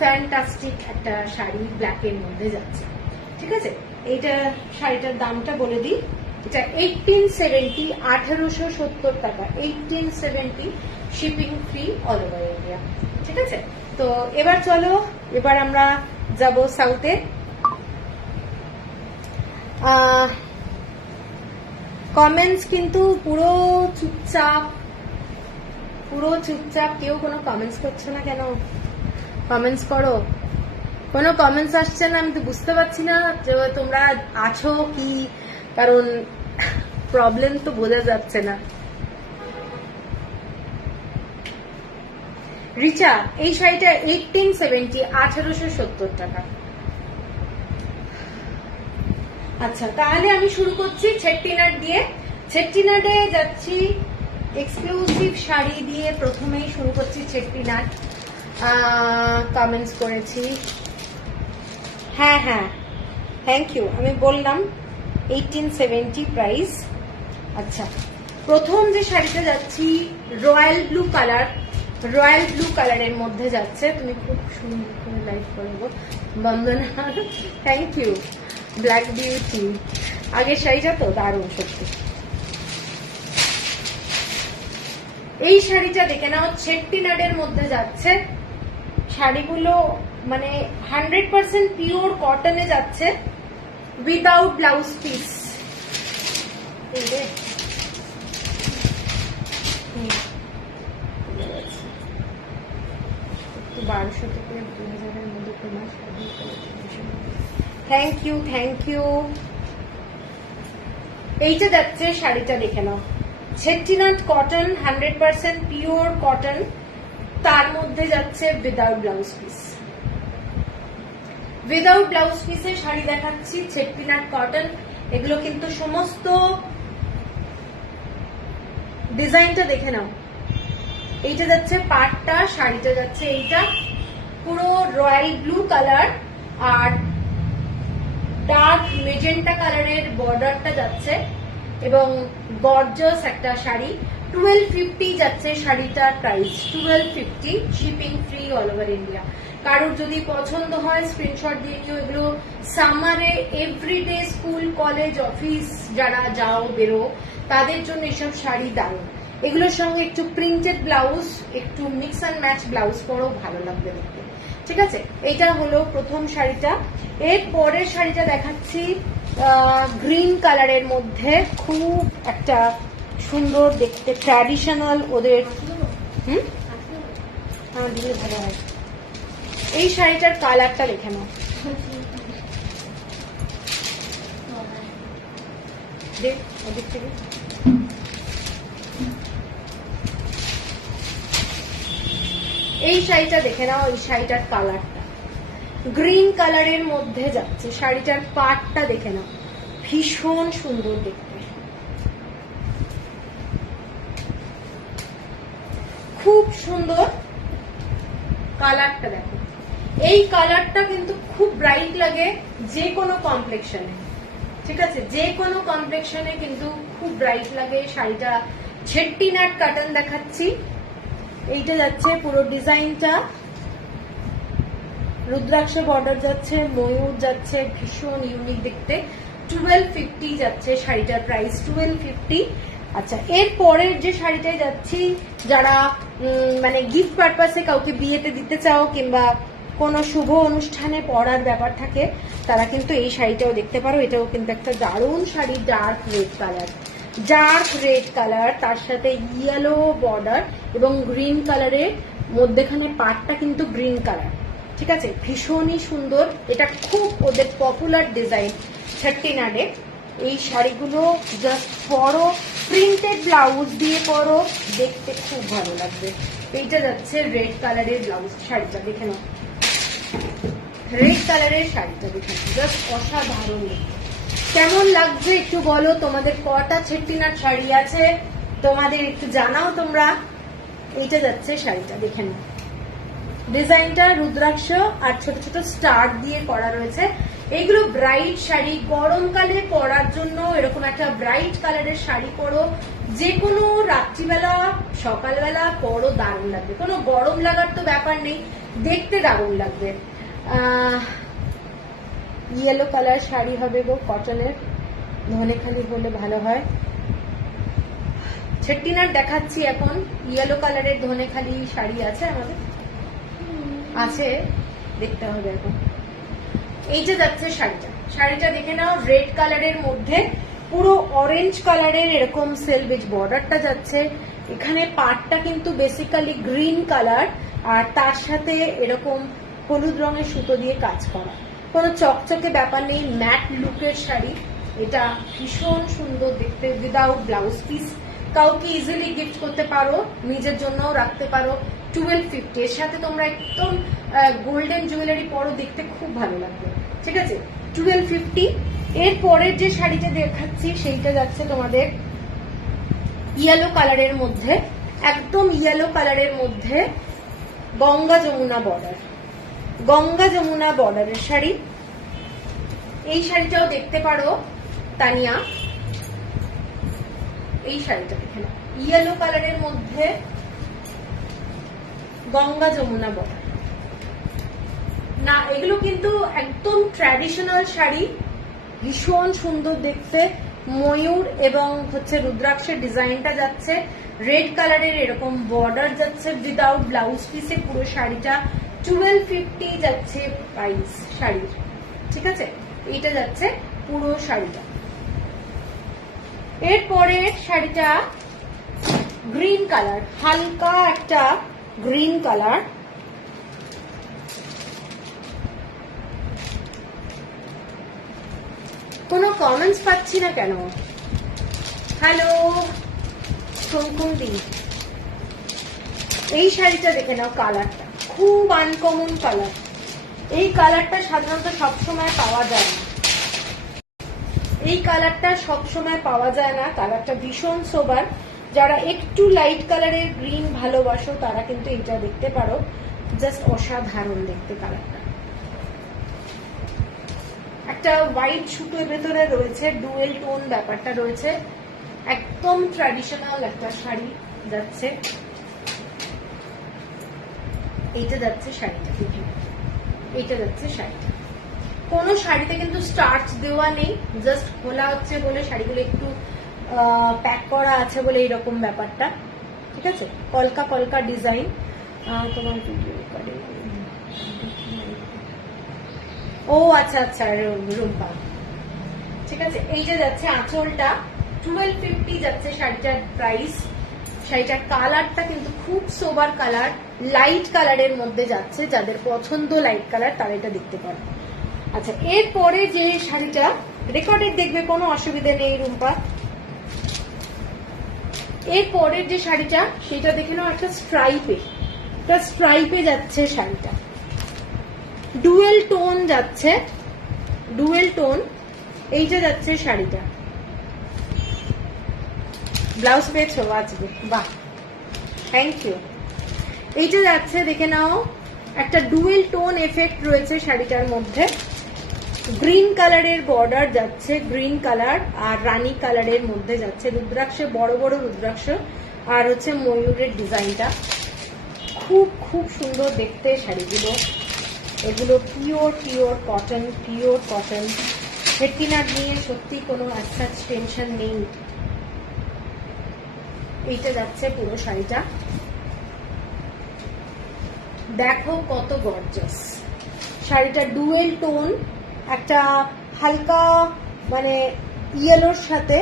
ফ্যান্টাস্টিক একটা শাড়ি ব্ল্যাকের মধ্যে যাচ্ছে, ঠিক আছে। এইটা শাড়িটার দামটা বলে দিই, এটা 1870, 1870 টাকা, 1870, shipping free all over India, ঠিক আছে। তো এবার চলো, এবার আমরা যাব সাউথে। কমেন্টস কিন্তু পুরো চুপচাপ, পুরো চুপচাপ, কেউ কোনো কমেন্টস করছো না কেন? কমেন্টস করো, কোনো কমেন্টস আসছে না, আমি তো বুঝতে পারছি না যে তোমরা আছো কি, কারণ প্রবলেম তো বোঝা যাচ্ছে না। রিচা, এই শাড়িটা 1870, 1870 টাকা। আচ্ছা, তাহলে আমি শুরু করছি চেট্টিনাড দিয়ে। চেট্টিনাডে যাচ্ছি এক্সক্লুসিভ শাড়ি দিয়ে, প্রথমেই শুরু করছি চেট্টিনাড। কমেন্টস করেছি, হ্যাঁ হ্যাঁ, থ্যাংক ইউ। আমি বললাম 1870 প্রাইস। আচ্ছা, প্রথম যে শাড়িটা যাচ্ছি royal blue colour, royal blue কালারের মধ্যে যাচ্ছে। তুমি খুব সুন্দর করে লাইট করবো, বন্দনা, থ্যাংক ইউ। ব্ল্যাক বিউটি, আগের শাড়িটা তো দারুণ সত্যি। এই শাড়িটা দেখে নাও, চেট্টিনাডের মধ্যে যাচ্ছে। শাড়িগুলো মানে 100% পিওর কটনে যাচ্ছে, উইদাউট ব্লাউজ পিস। একটু 1200 থেকে 2000-এর মধ্যে তোমার শাড়ি, থ্যাংক ইউ, থ্যাংক ইউ। এইটা যাচ্ছে শাড়িটা দেখে নাও, চেট্টিনাড কটন, 100% পিওর কটন, তার মধ্যে যাচ্ছে without blouse piece. Without blouse পিসের শাড়ি দেখাচ্ছি, চেট্টিনাড কটন। এগুলো কিন্তু সমস্ত ডিজাইনটা দেখে নাও। এইটা যাচ্ছে পাটটা, শাড়িটা যাচ্ছে এইটা পুরো রয়্যাল ব্লু কালার আর ডার্ক মেজেন্টা কালারের বর্ডারটা যাচ্ছে, এবং গর্জাস একটা শাড়ি। 1250 যাচ্ছে শাড়িটার price, 1250, shipping free all over India. কারোর যদি পছন্দ হয় স্ক্রিনশট দিয়ে নিও। এগুলো সামারে এভরিডে স্কুল কলেজ অফিস যারা যাও বেরো তাদের জন্য এসব শাড়ি দারুণ। এগুলোর সঙ্গে একটু প্রিন্টেড ব্লাউজ, একটু মিক্স অ্যান্ড ম্যাচ ব্লাউজ পরেও ভালো লাগবে দেখতে, ঠিক আছে। এটা হলো প্রথম শাড়িটা। এর পরের শাড়িটা দেখাচ্ছি গ্রিন কালারের মধ্যে, খুব একটা সুন্দর দেখতে, ট্র্যাডিশনাল ওদের। আমার দিলে ভালো হয়। এই শাড়িটার কালারটা দেখে নাও, দে ওদিক থেকে। এই শাড়িটা দেখে নাও, এই শাড়িটার কালারটা গ্রিন কালারের মধ্যে যাচ্ছে। শাড়িটার পাটটা দেখে নাও, ভীষণ সুন্দর দেখতে, খুব সুন্দর কালারটা দেখো। এই কালারটা কিন্তু খুব ব্রাইট লাগে যে কোনো কমপ্লেক্সনে, ঠিক আছে, যে কোনো কমপ্লেক্সনে কিন্তু খুব ব্রাইট লাগে। শাড়িটা চেট্টিনাট কাটন দেখাচ্ছি। এইটা যাচ্ছে পুরো ডিজাইনটা, রুদ্রাক্ষ বর্ডার যাচ্ছে, ময়ূর যাচ্ছে, ভীষণ ইউনিক দেখতে। 1250 যাচ্ছে শাড়িটার প্রাইস, 1250। আচ্ছা, এর পরের যে শাড়িটায় যাচ্ছি, যারা মানে গিফট পারপাসে কাউকে বিয়েতে দিতে চাও কিংবা কোনো শুভ অনুষ্ঠানে পরার ব্যাপার থাকে, তারা কিন্তু এই শাড়িটাও দেখতে পারো। এটাও কিন্তু একটা দারুণ sari, dark red colour, dark red colour, তার সাথে ইয়েলো বর্ডার এবং গ্রিন কালারের মধ্যেখানে পাটটা কিন্তু গ্রিন কালার, ঠিক আছে, ভীষণই সুন্দর। এটা খুব ওদের পপুলার ডিজাইন 39-এ। এই শাড়িগুলো জাস্ট পরো, প্রিন্টেড ব্লাউজ দিয়ে পরো, দেখতে খুব ভালো লাগবে। এইটা যাচ্ছে রেড কালারের ব্লাউজ, শাড়িটা দেখে নাও, রেড কালারের শাড়িটা দেখে নাও, জাস্ট অসাধারণ। কেমন লাগছে একটু বলো, তোমাদের কটা 39 শাড়ি আছে তোমাদের একটু জানাও তোমরা। এইটা যাচ্ছে শাড়িটা দেখে নাও, ডিজাইনটা রুদ্রাক্ষ আর ছোট ছোট স্টার দিয়ে করা রয়েছে। এইগুলো ব্রাইট শাড়ি, গরমকালে পরার জন্য এরকম একটা ব্রাইট কালারের শাড়ি পরো, যে কোনো রাত্রিবেলা সকালবেলা পরো, দারুণ লাগবে। কোনো গরম লাগার তো ব্যাপার নেই, দেখতে দারুণ লাগবে। ইয়েলো কালার শাড়ি হবে গো, কটনের, ধনেখালি হলে ভালো হয়। 39 দেখাচ্ছি এখন, ইয়েলো কালারের ধনেখালি শাড়ি আছে আমাদের, আছে, দেখতে হবে এখন। এইটা যাচ্ছে শাড়িটা, শাড়িটা দেখে নাও, রেড কালারের মধ্যে পুরো অরেঞ্জ কালারের এরকম সেলভেজ বর্ডারটা যাচ্ছে। এখানে পাটটা কিন্তু বেসিক্যালি গ্রিন কালার, আর তার সাথে এরকম হলুদ রঙের সুতো দিয়ে কাজ করা, কোনো চকচকে ব্যাপার নেই, ম্যাট লুকের শাড়ি। এটা ভীষণ সুন্দর দেখতে, উইদাউট ব্লাউজ পিস, কাউকে ইজিলি গিফট করতে পারো, নিজের জন্যও রাখতে পারো। 1250, এর সাথে তোমরা একদম গোল্ডেন জুয়েলারি পরো, দেখতে খুব ভালো লাগবে, ঠিক আছে, 1250। এর পরের যে শাড়িটা দেখাচ্ছি সেইটা যাচ্ছে তোমাদের ইয়েলো কালারের মধ্যে, একদম ইয়েলো কালারের মধ্যে গঙ্গা যমুনা বর্ডার, গঙ্গা যমুনা বর্ডারের শাড়ি। এই শাড়িটাও দেখতে পারো তানিয়া, এই শাড়িটা দেখে নাও, ইয়েলো কালারের মধ্যে গঙ্গা যমুনা বর্ডার। না, এগুলো কিন্তু একদম ট্র্যাডিশনাল শাড়ি, ভীষণ সুন্দর দেখতে। ময়ূর এবং হচ্ছে রুদ্রাক্ষের ডিজাইনটা যাচ্ছে, রেড কালারের এরকম বর্ডার যাচ্ছে, উইদাউট ব্লাউজ পিসে পুরো শাড়িটা। 1250 যাচ্ছে প্রাইস শাড়ির, ঠিক আছে, এইটা যাচ্ছে পুরো শাড়িটা। এরপরে শাড়িটা গ্রিন কালার, হালকা একটা গ্রিন কালার, কোনো কমেন্টস পাচ্ছি না কেন? হ্যালো শঙ্কুন্দি, এই শাড়িটা দেখে নাও, কালারটা খুব আনকমন কালার। এই কালারটা সাধারণত সবসময় পাওয়া যায় না, এই কালারটা সবসময় পাওয়া যায় না, কালারটা ভীষণ সোবার। যারা একটু লাইট কালারের গ্রিন ভালোবাসো তারা কিন্তু এটা দেখতে পারো, জাস্ট অসাধারণ দেখতে কালারটা। একটা হোয়াইট সুতোর ভেতরে রয়েছে, ডুয়েল টোন ব্যাপারটা রয়েছে, একদম ট্র্যাডিশনাল একটা শাড়ি যাচ্ছে। এইটা যাচ্ছে শাড়িটা, দেখে এইটা যাচ্ছে শাড়িটা। কোনো শাড়িতে কিন্তু স্টার্চ দেওয়া নেই, জাস্ট খোলা হচ্ছে বলে, শাড়িগুলো একটু প্যাক করা আছে বলে এইরকম ব্যাপারটা, ঠিক আছে, কলকা কলকা ডিজাইন। তোমার ও আচ্ছা আচ্ছা, রুম্পা, ঠিক আছে। এই যে যাচ্ছে আঁচলটা, 1250 যাচ্ছে শাড়িটার প্রাইস। শাড়িটার কালারটা কিন্তু খুব সোবার কালার, লাইট কালারের মধ্যে যাচ্ছে, যাদের পছন্দ লাইট কালার তারা এটা দেখতে পারে। আচ্ছা, এরপরে যে শাড়িটা রেকর্ডেড দেখবে, কোনো অসুবিধা নেই রুম্পা। এরপরের যে শাড়িটা সেটা দেখে নাও, একটা স্ট্রাইপে যাচ্ছে শাড়িটা, ডুয়েল টোন যাচ্ছে, ডুয়েল টোন এইটা যাচ্ছে শাড়িটা। ব্লাউজ পেয়েছো আজকে? বাহ, থ্যাংক ইউ। এইটা যাচ্ছে দেখে নাও, একটা ডুয়েল টোন এফেক্ট রয়েছে শাড়িটার মধ্যে। গ্রিন কালারের বর্ডার যাচ্ছে, গ্রিন কালার আর রানী কালারের মধ্যে যাচ্ছে, রুদ্রাক্ষে বড় বড় রুদ্রাক্ষ আর হচ্ছে ময়ূরের ডিজাইনটা। খুব খুব সুন্দর দেখতে শাড়িগুলো। এগুলো পিওর কটন। হেডকিনার নিয়ে সত্যি কোনো অ্যাজ টেনশন নেই। এইটা যাচ্ছে পুরো শাড়িটা, দেখো কত গর্জাস শাড়িটা। ডুয়েল টোন, একটা হালকা মানে ইয়েলোর সাথে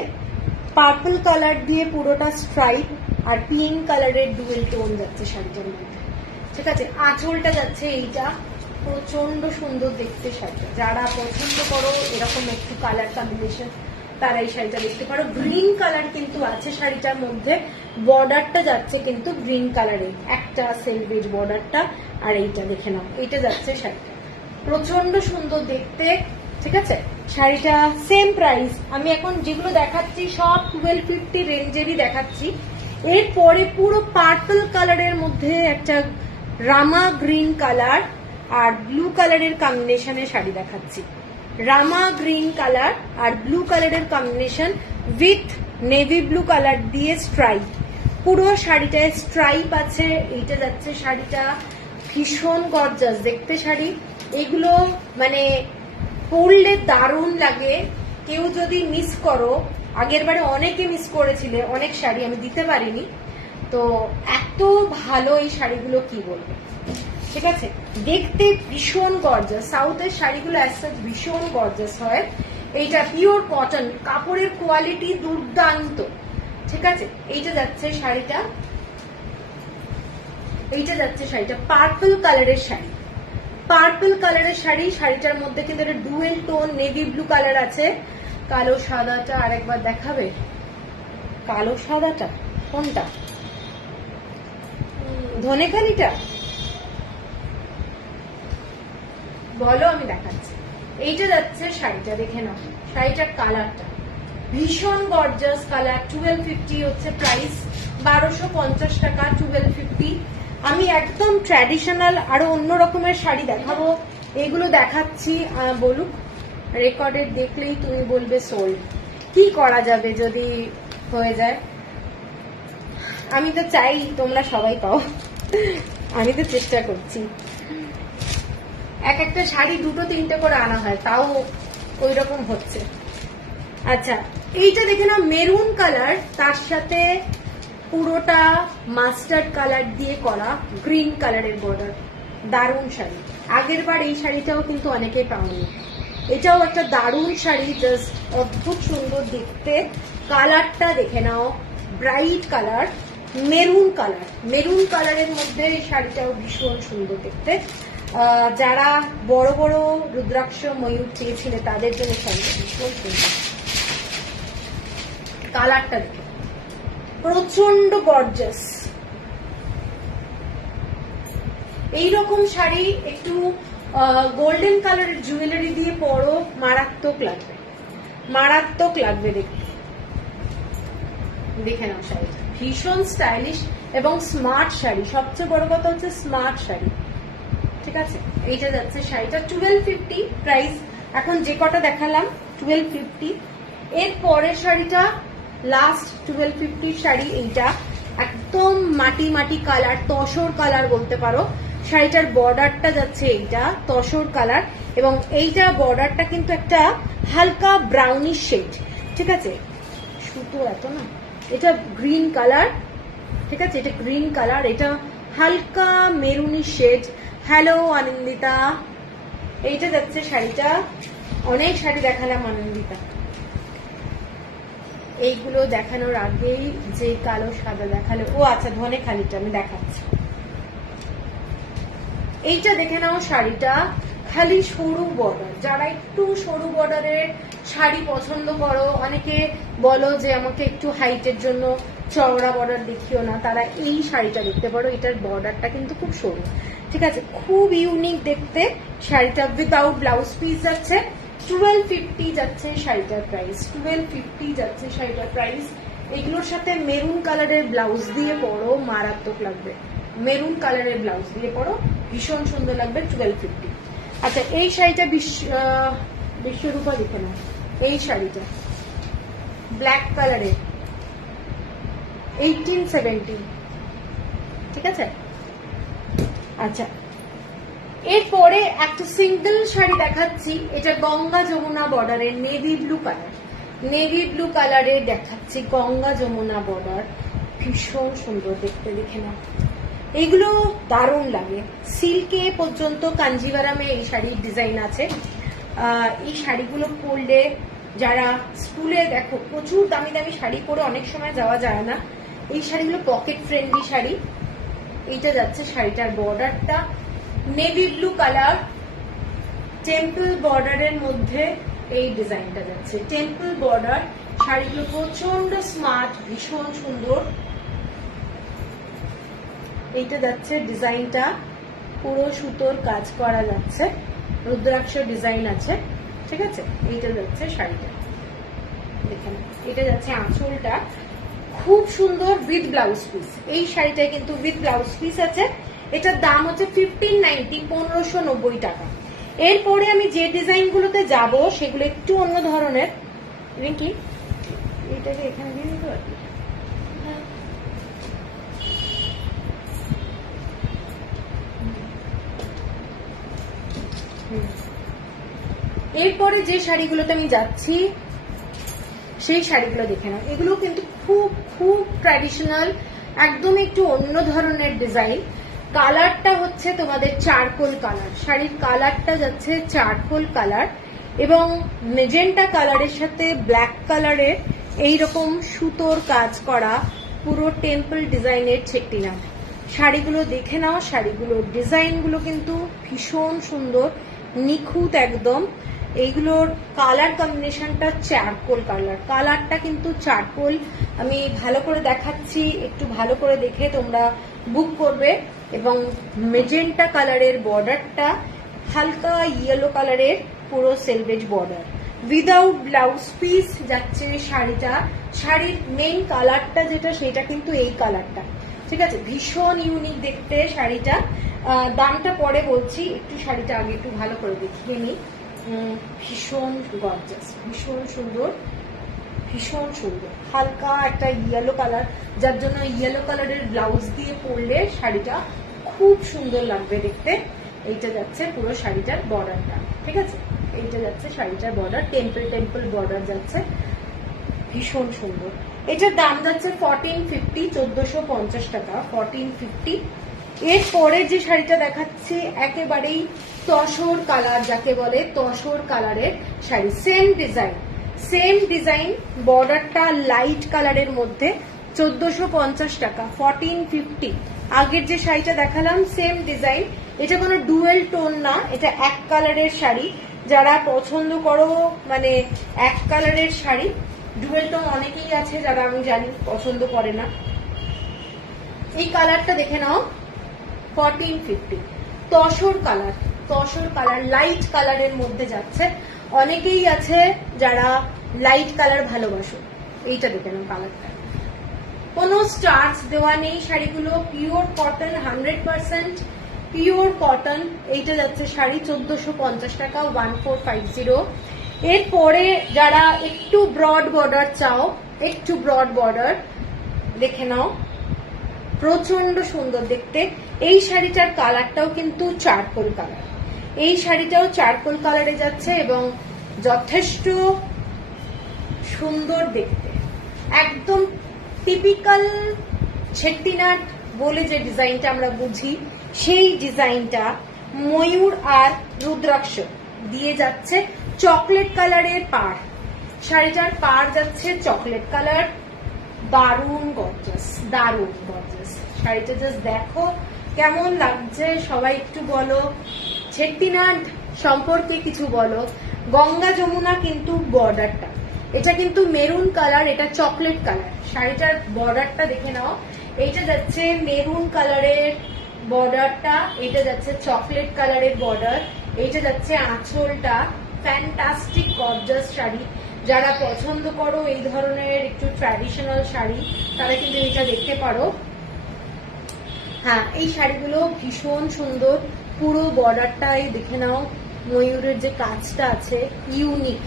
পার্পল কালার দিয়ে পুরোটা স্ট্রাইপ, আর পিঙ্ক কালারের ডুয়েল টোন যাচ্ছে শাড়িটার মধ্যে। ঠিক আছে, আঁচলটা যাচ্ছে এইটা, প্রচন্ড সুন্দর দেখতে শাড়িটা। যারা পছন্দ করো এরকম একটু কালার কম্বিনেশন, তারা এই শাড়িটা দেখতে পারো। গ্রিন কালার কিন্তু আছে শাড়িটার মধ্যে, বর্ডারটা যাচ্ছে কিন্তু গ্রিন কালারে, একটা সেলভেজ বর্ডারটা। আর এইটা দেখে নাও, এইটা যাচ্ছে শাড়িটা, প্রচন্ড সুন্দর দেখতে। ঠিক আছে, শাড়িটা সেম প্রাইস। আমি এখন যেগুলো দেখাচ্ছি সব 1250 রেঞ্জেরই দেখাচ্ছি। এরপরে পুরো পার্পল কালারের মধ্যে একটা রামা গ্রিন কালার আর ব্লু কালারের কম্বিনেশনে শাড়ি দেখাচ্ছি। রামা গ্রিন কালার আর ব্লু কালারের combination with navy blue colour দিয়ে স্ট্রাইপ, পুরো শাড়িটায় স্ট্রাইপ আছে। এইটা যাচ্ছে শাড়িটা, ভীষণ গর্জাস দেখতে শাড়ি। এগুলো মানে পরলে দারুণ লাগে। কেউ যদি মিস করো, আগের বারে অনেকে মিস করেছিলে, অনেক শাড়ি আমি দিতে পারিনি, তো এত ভালো এই শাড়িগুলো কি বলবো। ঠিক আছে, দেখতে ভীষণ গর্জাস। সাউথের শাড়িগুলো অ্যাজ সাচ ভীষণ গর্জাস হয়। এইটা পিওর কটন, কাপড়ের কোয়ালিটি দুর্দান্ত। ঠিক আছে, এইটা যাচ্ছে শাড়িটা, এইটা যাচ্ছে শাড়িটা পার্পল কালারের শাড়ি, পার্পল কালারের শাড়ি। শাড়িটার মধ্যে কিন্তু একটা dual tone navy blue colour আছে। কালো সাদাটা আরেকবার দেখাবে, কালো সাদাটা কোনটা, ধনেখালিটা বলো, আমি দেখাচ্ছি। এইটা যাচ্ছে শাড়িটা, দেখে নাও শাড়িটার কালারটা, ভীষণ গর্জাস কালার। 1250 হচ্ছে প্রাইস, 1250 টাকা 1250। আমি একদম ট্র্যাডিশনাল আরো অন্য রকমের শাড়ি দেখাবো, এগুলো দেখাচ্ছি। বলুক, রেকর্ডেড দেখলেই তুমি বলবে সোল্ড। কি করা যাবে যদি হয়ে যায়, আমি তো চাই তোমরা সবাই পাও, আমি তো চেষ্টা করছি। এক একটা শাড়ি দুটো তিনটে করে আনা হয়, তাও ওই রকম হচ্ছে। আচ্ছা, এইটা দেখে নাও, মেরুন কালার, তার সাথে পুরোটা মাস্টার্ড কালার দিয়ে করা, গ্রিন কালারের বর্ডার, দারুণ শাড়ি। আগের বার এই শাড়িটাও কিন্তু অনেকেই পাওনি। এটাও একটা দারুণ শাড়ি, জাস্ট অদ্ভুত সুন্দর দেখতে। কালারটা দেখে নাও, bright colour, maroon colour, maroon কালারের মধ্যে এই শাড়িটাও ভীষণ সুন্দর দেখতে। যারা বড় বড় রুদ্রাক্ষ ময়ূর চেয়েছিলে তাদের জন্য শাড়িটা ভীষণ সুন্দর। কালারটা দেখে প্রচন্ড গর্জাস। এইরকম শাড়ি একটু গোল্ডেন কালারের জুয়েলারি দিয়ে পরো, মারাত্মক লাগবে, মারাত্মক লাগবে দেখতে। দেখে নাও শাড়িটা, ভীষণ স্টাইলিশ এবং স্মার্ট শাড়ি। সবচেয়ে বড় কথা হচ্ছে স্মার্ট শাড়ি। ঠিক আছে, এইটা যাচ্ছে শাড়িটা 1250 প্রাইস। এখন যে কটা দেখালাম 1250। এর পরের শাড়িটা লাস্ট 1250 শাড়ি। এইটা একদম মাটি মাটি কালার, তসর কালার বলতে পারো। শাড়িটার বর্ডারটা যাচ্ছে এইটা তসর কালার, এবং এইটা বর্ডারটা কিন্তু একটা হালকা ব্রাউনিশ শেড। ঠিক আছে, সুতো এত না, এটা গ্রিন কালার। ঠিক আছে, এটা গ্রিন কালার, এটা হালকা মেরুনিশ শেড। হ্যালো আনন্দিতা, এইটা যাচ্ছে শাড়িটা। অনেক শাড়ি দেখালাম আনন্দিতা, এইগুলো দেখানোর আগেই যে কালো সাদা দেখালো, ও আচ্ছা ধনেখালিটা আমি দেখাচ্ছি। এইটা দেখে নাও শাড়িটা, খালি সরু বর্ডার, যারা একটু সরু বর্ডারের শাড়ি পছন্দ করো, অনেকে বলো যে আমাকে একটু হাইটের জন্য চওড়া বর্ডার দেখিও না, তারা এই শাড়িটা দেখতে পারো। এটার বর্ডারটা কিন্তু খুব সরু, ঠিক আছে, খুব ইউনিক দেখতে। শাড়িটা উইদাউট ব্লাউজ পিস যাচ্ছে 1250 যাচ্ছে শাড়িটার প্রাইস, 1250 যাচ্ছে শাড়িটার প্রাইস। এগুলোর সাথে মেরুন কালারের ব্লাউজ দিয়ে পরো, মারাত্মক লাগবে। মেরুন কালারের ব্লাউজ দিয়ে পরো, ভীষণ সুন্দর লাগবে, 1250। আচ্ছা, এই শাড়িটা বিশ্বরূপা দেখে না, এই শাড়িটা ব্ল্যাক কালারের 1870, ঠিক আছে। আচ্ছা, এরপরে একটা সিঙ্গেল শাড়ি দেখাচ্ছি, এটা গঙ্গা যমুনা বর্ডারের navy blue colour, navy blue কালারের দেখাচ্ছি, গঙ্গা যমুনা বর্ডার, ভীষণ সুন্দর দেখতে, দেখে না। এগুলো দারুণ লাগে, সিল্কে পর্যন্ত কাঞ্জিভারামে এই শাড়ির ডিজাইন আছে। এই শাড়িগুলো পরলে, যারা স্কুলে দেখো প্রচুর দামি দামি শাড়ি পরে অনেক সময় যাওয়া যায় না, এই শাড়িগুলো পকেট ফ্রেন্ডলি শাড়ি। এইটা যাচ্ছে শাড়িটার বর্ডারটা নেভি ব্লু কালার, টেম্পল বর্ডারের মধ্যে এই ডিজাইনটা যাচ্ছে, টেম্পল বর্ডার। শাড়িগুলো প্রচন্ড স্মার্ট, ভীষণ সুন্দর। এইটা যাচ্ছে ডিজাইনটা, পুরো সুতোর কাজ করা যাচ্ছে, রুদ্রাক্ষ ডিজাইন আছে, ঠিক আছে। এইটা যাচ্ছে শাড়িটা, দেখেন, এটা যাচ্ছে আঁচলটা, খুব সুন্দর উইথ ব্লাউজ পিস। এই শাড়িটা কিন্তু উইথ ব্লাউজ পিস আছে। এটার দাম হচ্ছে 1590, 1590 টাকা। এরপরে আমি যে ডিজাইন গুলোতে যাব সেগুলো একটু অন্য ধরনের। কি এটাকে এখানে দিয়ে দিতে পারি? এরপরে যে শাড়িগুলোতে আমি যাচ্ছি সেই শাড়িগুলো দেখে নাও। এগুলো কিন্তু খুব খুব ট্র্যাডিশনাল, একদম একটু অন্য ধরনের ডিজাইন। কালারটা হচ্ছে তোমাদের চারকোল কালার, শাড়ির কালারটা যাচ্ছে চারকোল কালার এবং মেজেন্টা কালারের সাথে ব্ল্যাক কালারের এইরকম সুতোর কাজ করা পুরো টেম্পল ডিজাইনের চেকটিনাট। শাড়িগুলো দেখে নাও, শাড়িগুলোর ডিজাইনগুলো কিন্তু ভীষণ সুন্দর, নিখুঁত একদম। এইগুলোর কালার কম্বিনেশনটা চারকোল কালার, কালারটা কিন্তু চারকোল। আমি ভালো করে দেখাচ্ছি, একটু ভালো করে দেখে তোমরা বুক করবে। এবং মেজেন্টা কালারের বর্ডারটা হালকা ইয়েলো কালারের, পুরো সেলভেজ বর্ডার, উইদাউট ব্লাউজ পিস যাচ্ছে শাড়িটা। শাড়ির মেইন কালারটা যেটা, সেটা কিন্তু এই কালারটা, ঠিক আছে, ভীষণ ইউনিক দেখতে শাড়িটা। দামটা পরে বলছি, একটু শাড়িটা আগে একটু ভালো করে দেখিয়ে নিই। ভীষণ গর্জাস, ভীষণ সুন্দর, ভীষণ সুন্দর, হালকা একটা ইয়েলো কালার, যার জন্য ইয়েলো কালারের ব্লাউজ দিয়ে পরলে শাড়িটা খুব সুন্দর লাগবে দেখতে। এইটা যাচ্ছে পুরো শাড়িটার বর্ডারটা, ঠিক আছে, এইটা যাচ্ছে শাড়িটার বর্ডার, টেম্পল টেম্পল বর্ডার যাচ্ছে, ভীষণ সুন্দর। এটার দাম যাচ্ছে 1450, 1450 টাকা, 1450। এরপরে যে শাড়িটা দেখাচ্ছি একেবারেই তসর কালার, যাকে বলে তসর কালারের sari, same design, same design, বর্ডারটা লাইট কালারের মধ্যে, 1450 টাকা, 1450। আগের যে শাড়িটা দেখালাম সেম ডিজাইন, এটা কোনো ডুয়েল টোন না, এটা এক কালারের শাড়ি। যারা পছন্দ করো মানে এক কালারের শাড়ি, ডুয়েল টোন অনেকেই আছে যারা আমি জানি পছন্দ করে না, এই কালারটা দেখে নাও, 1450। Tussar colour, tussar colour light কালারের মধ্যে যাচ্ছে। অনেকেই আছে যারা লাইট কালার ভালোবাসো, এইটা দেখে নাও কালারটা, কোনো স্টার্চ দেওয়া নেই শাড়িগুলো, পিওর কটন, 100% পিওর কটন। এইটা যাচ্ছে শাড়ি 1450 টাকা, 1450। এরপরে যারা একটু ব্রড বর্ডার চাও, একটু ব্রড বর্ডার দেখে নাও, প্রচন্ড সুন্দর দেখতে। এই শাড়িটার কালারটাও কিন্তু চারকোল কালার, এই শাড়িটাও চারকোল কালারে যাচ্ছে এবং যথেষ্ট সুন্দর দেখতে, একদম টিপিক্যাল চেট্টিনাট বলে যে ডিজাইনটা আমরা বুঝি, সেই ডিজাইনটা ময়ূর আর রুদ্রাক্ষ দিয়ে যাচ্ছে। চকলেট কালারের পাড়, শাড়িটার পাড় যাচ্ছে চকলেট কালার, দারুণ গর্জাস, দারুণ গর্জাস শাড়িটা। জাস্ট দেখো কেমন লাগছে, সবাই একটু বলো। চেট্টিনাট সম্পর্কে কিছু বলো। গঙ্গা যমুনা কিন্তু বর্ডারটা, এটা কিন্তু মেরুন কালার, এটা চকলেট কালার। শাড়িটার বর্ডারটা দেখে নাও, এইটা যাচ্ছে মেরুন কালারের বর্ডারটা, এটা যাচ্ছে চকলেট কালারের বর্ডার, এইটা যাচ্ছে আঁচলটা। Fantastic gorgeous sari. যারা পছন্দ করো এই ধরনের একটু ট্র্যাডিশনাল শাড়ি, তারা কিন্তু এটা দেখতে পারো। হ্যাঁ, এই শাড়িগুলো ভীষণ সুন্দর। পুরো বর্ডারটাই দেখে নাও, ময়ূরের যে কাজটা আছে ইউনিক।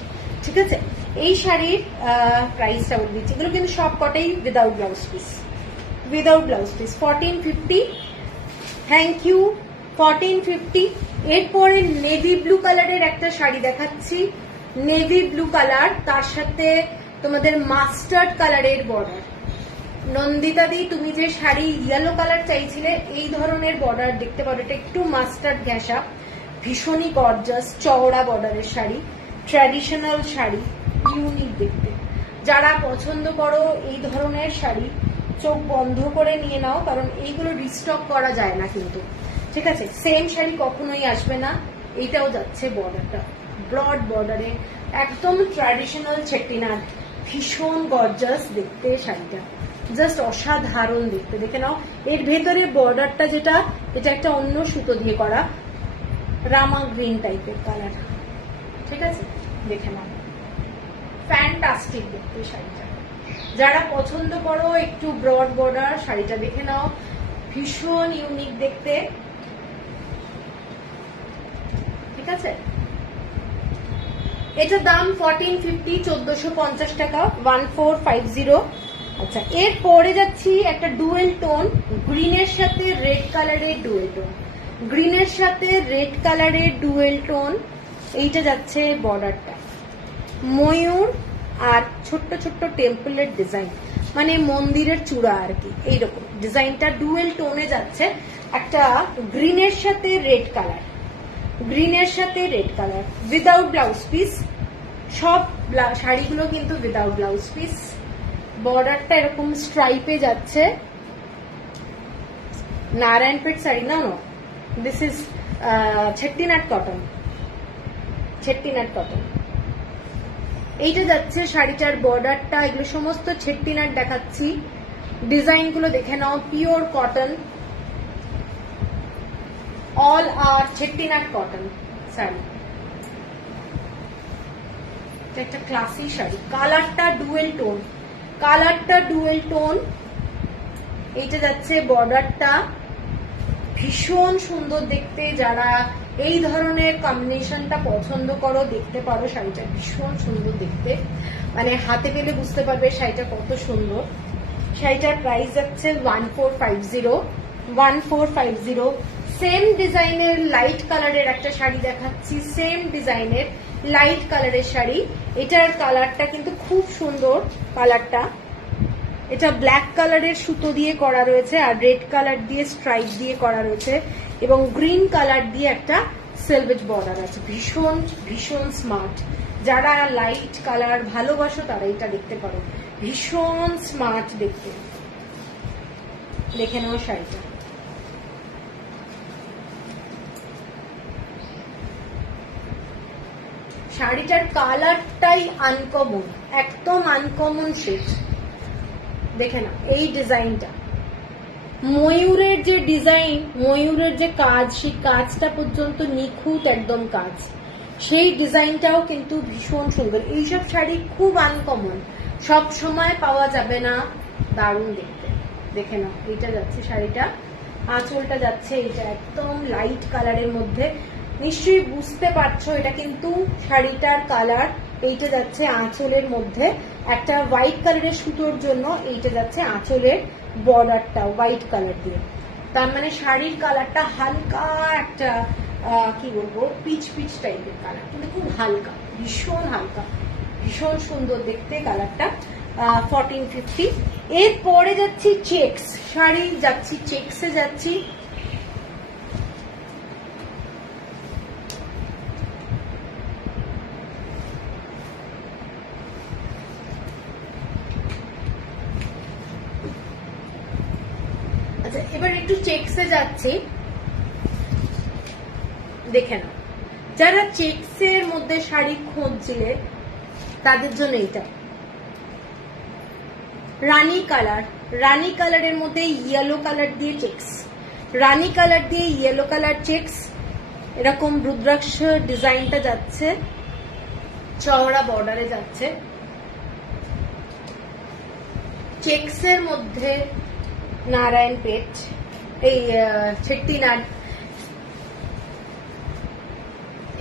ঠিক আছে, এই শাড়ির প্রাইসটা বলে দিচ্ছি। এগুলো কিন্তু সব কটাই without blouse piece, without blouse piece. 1450। Thank you. 1450। এরপরে নেভি ব্লু কালারের একটা শাড়ি দেখাচ্ছি। নেভি ব্লু কালার, তার সাথে তোমাদের মাস্টার্ড কালারের বর্ডার। নন্দিতা দি, তুমি যে শাড়ি ইয়েলো কালার চাইছিলে, এই ধরনের বর্ডার দেখতে পারো। এটা একটু মাস্টার্ড ঘেঁষা, ভীষণই গর্জাস চওড়া বর্ডারের শাড়ি, ট্র্যাডিশনাল শাড়ি, ইউনিক দেখতে। যারা পছন্দ করো এই ধরনের শাড়ি, চোখ বন্ধ করে নিয়ে নাও, কারণ এইগুলো রিস্টক করা যায় না কিন্তু। ঠিক আছে, সেম শাড়ি কখনোই আসবে না। এইটাও যাচ্ছে বর্ডারটা ব্রড বর্ডারে, একদম ট্র্যাডিশনাল চেট্টিনাট, ভীষণ গর্জাস দেখতে শাড়িটা, জাস্ট অসাধারণ দেখতে। দেখে নাও, এর ভেতরে বর্ডারটা যেটা, এটা একটা অন্য সুতো দিয়ে করা, রামা গ্রিন টাইপের কালার। ঠিক আছে, দেখে নাও, ফ্যান্টাস্টিক দেখতে শাড়িটা। যারা পছন্দ করো একটু ব্রড বর্ডার, শাড়িটা দেখে নাও, ভীষণ ইউনিক দেখতে। ঠিক আছে, এটার দাম 1450, 1450 টাকা, 1450। আচ্ছা, এর পরে যাচ্ছি একটা ডুয়েল টোন, গ্রিনের সাথে রেড কালারের ডুয়েল টোন, গ্রিনের সাথে রেড কালারের ডুয়েল টোন। এইটা যাচ্ছে বর্ডারটা ময়ূর আর ছোট্ট ছোট্ট টেম্পলের ডিজাইন, মানে মন্দিরের চূড়া আর কি, এইরকম ডিজাইনটা ডুয়েল টোনে যাচ্ছে। একটা গ্রিনের সাথে রেড কালার, গ্রিনের সাথে red colour, without blouse piece. সব শাড়িগুলো কিন্তু উইদাউট ব্লাউজ পিস। বর্ডারটা এরকম স্ট্রাইপে যাচ্ছে। নারায়ণপেট শাড়ি না, no, this is Chettinad cotton, Chettinad cotton. এইটা যাচ্ছে শাড়িটার বর্ডারটা। এগুলো সমস্ত চেট্টিনাট দেখাচ্ছি। ডিজাইনগুলো দেখে নাও, পিওর কটন, অল আর চেট্টিনাট কটন শাড়ি। একটা ক্লাসি শাড়ি, কালারটা ডুয়েল টোন, কালারটা ডুয়েল টোন। এইটা যাচ্ছে বর্ডারটা, ভীষণ সুন্দর দেখতে। যারা এই ধরনের কম্বিনেশনটা পছন্দ করো, দেখতে পারো শাড়িটা, ভীষণ সুন্দর দেখতে, মানে হাতে পেলে বুঝতে পারবে শাড়িটা কত সুন্দর। শাড়িটার প্রাইস যাচ্ছে 1450, 1450। সেম ডিজাইনের লাইট কালারের একটা শাড়ি দেখাচ্ছি, সেম ডিজাইনের লাইট কালারের শাড়ি। এটার কালারটা কিন্তু খুব সুন্দর কালারটা। এটা ব্ল্যাক কালারের সুতো দিয়ে করা রয়েছে, আর রেড কালার দিয়ে স্ট্রাইপ দিয়ে করা রয়েছে, এবং গ্রিন কালার দিয়ে একটা সেলভেজ বর্ডার আছে। ভীষণ ভীষণ স্মার্ট। যারা লাইট কালার ভালোবাসো তারা এটা দেখতে পারো, ভীষণ স্মার্ট দেখতে। দেখে নাও শাড়িটা। শাড়িটার কালারটাই আনকমন, একদম আনকমন শেড। দেখে না এই ডিজাইনটা, ময়ূরের যে ডিজাইন, ময়ূরের যে কাজ, সেই কাজটা পর্যন্ত নিখুঁত একদম কাজ। সেই ডিজাইনটাও কিন্তু ভীষণ সুন্দর। এইসব শাড়ি খুব আনকমন, সব সময় পাওয়া যাবে না, দারুণ দেখতে। দেখে নাও, এইটা যাচ্ছে শাড়িটা, আঁচলটা যাচ্ছে এইটা একদম লাইট কালারের মধ্যে। নিশ্চয়ই বুঝতে পারছো এটা কিন্তু শাড়িটার কালার। এইটা যাচ্ছে আঁচলের মধ্যে একটা হোয়াইট কালারের সুতোর জন্য, এইটা যাচ্ছে আঁচলের বর্ডারটা হোয়াইট কালার দিয়ে। তার মানে শাড়ির কালারটা হালকা একটা কি বলবো, পিচ পিচ টাইপের কালার, কিন্তু খুব হালকা, ভীষণ হালকা, ভীষণ সুন্দর দেখতে কালারটা। 1450। এরপরে যাচ্ছি চেক্স শাড়ি, যাচ্ছি চেক্সে যাচ্ছি। আচ্ছা, এবার একটু চেক্সে যাচ্ছি, দেখে নাও। যারা চেক্সের মধ্যে শাড়ি খুঁজছিলে তাদের জন্য এইটা রানী কালার, রানী কালারের মধ্যে ইয়েলো কালার দিয়ে চেক্স, রানী কালার দিয়ে ইয়েলো কালার চেক্স, এরকম রুদ্রাক্ষ ডিজাইনটা যাচ্ছে, চওড়া বর্ডারে যাচ্ছে, চেক্সের মধ্যে নারায়ণ পেট, এই চেট্টিনাড,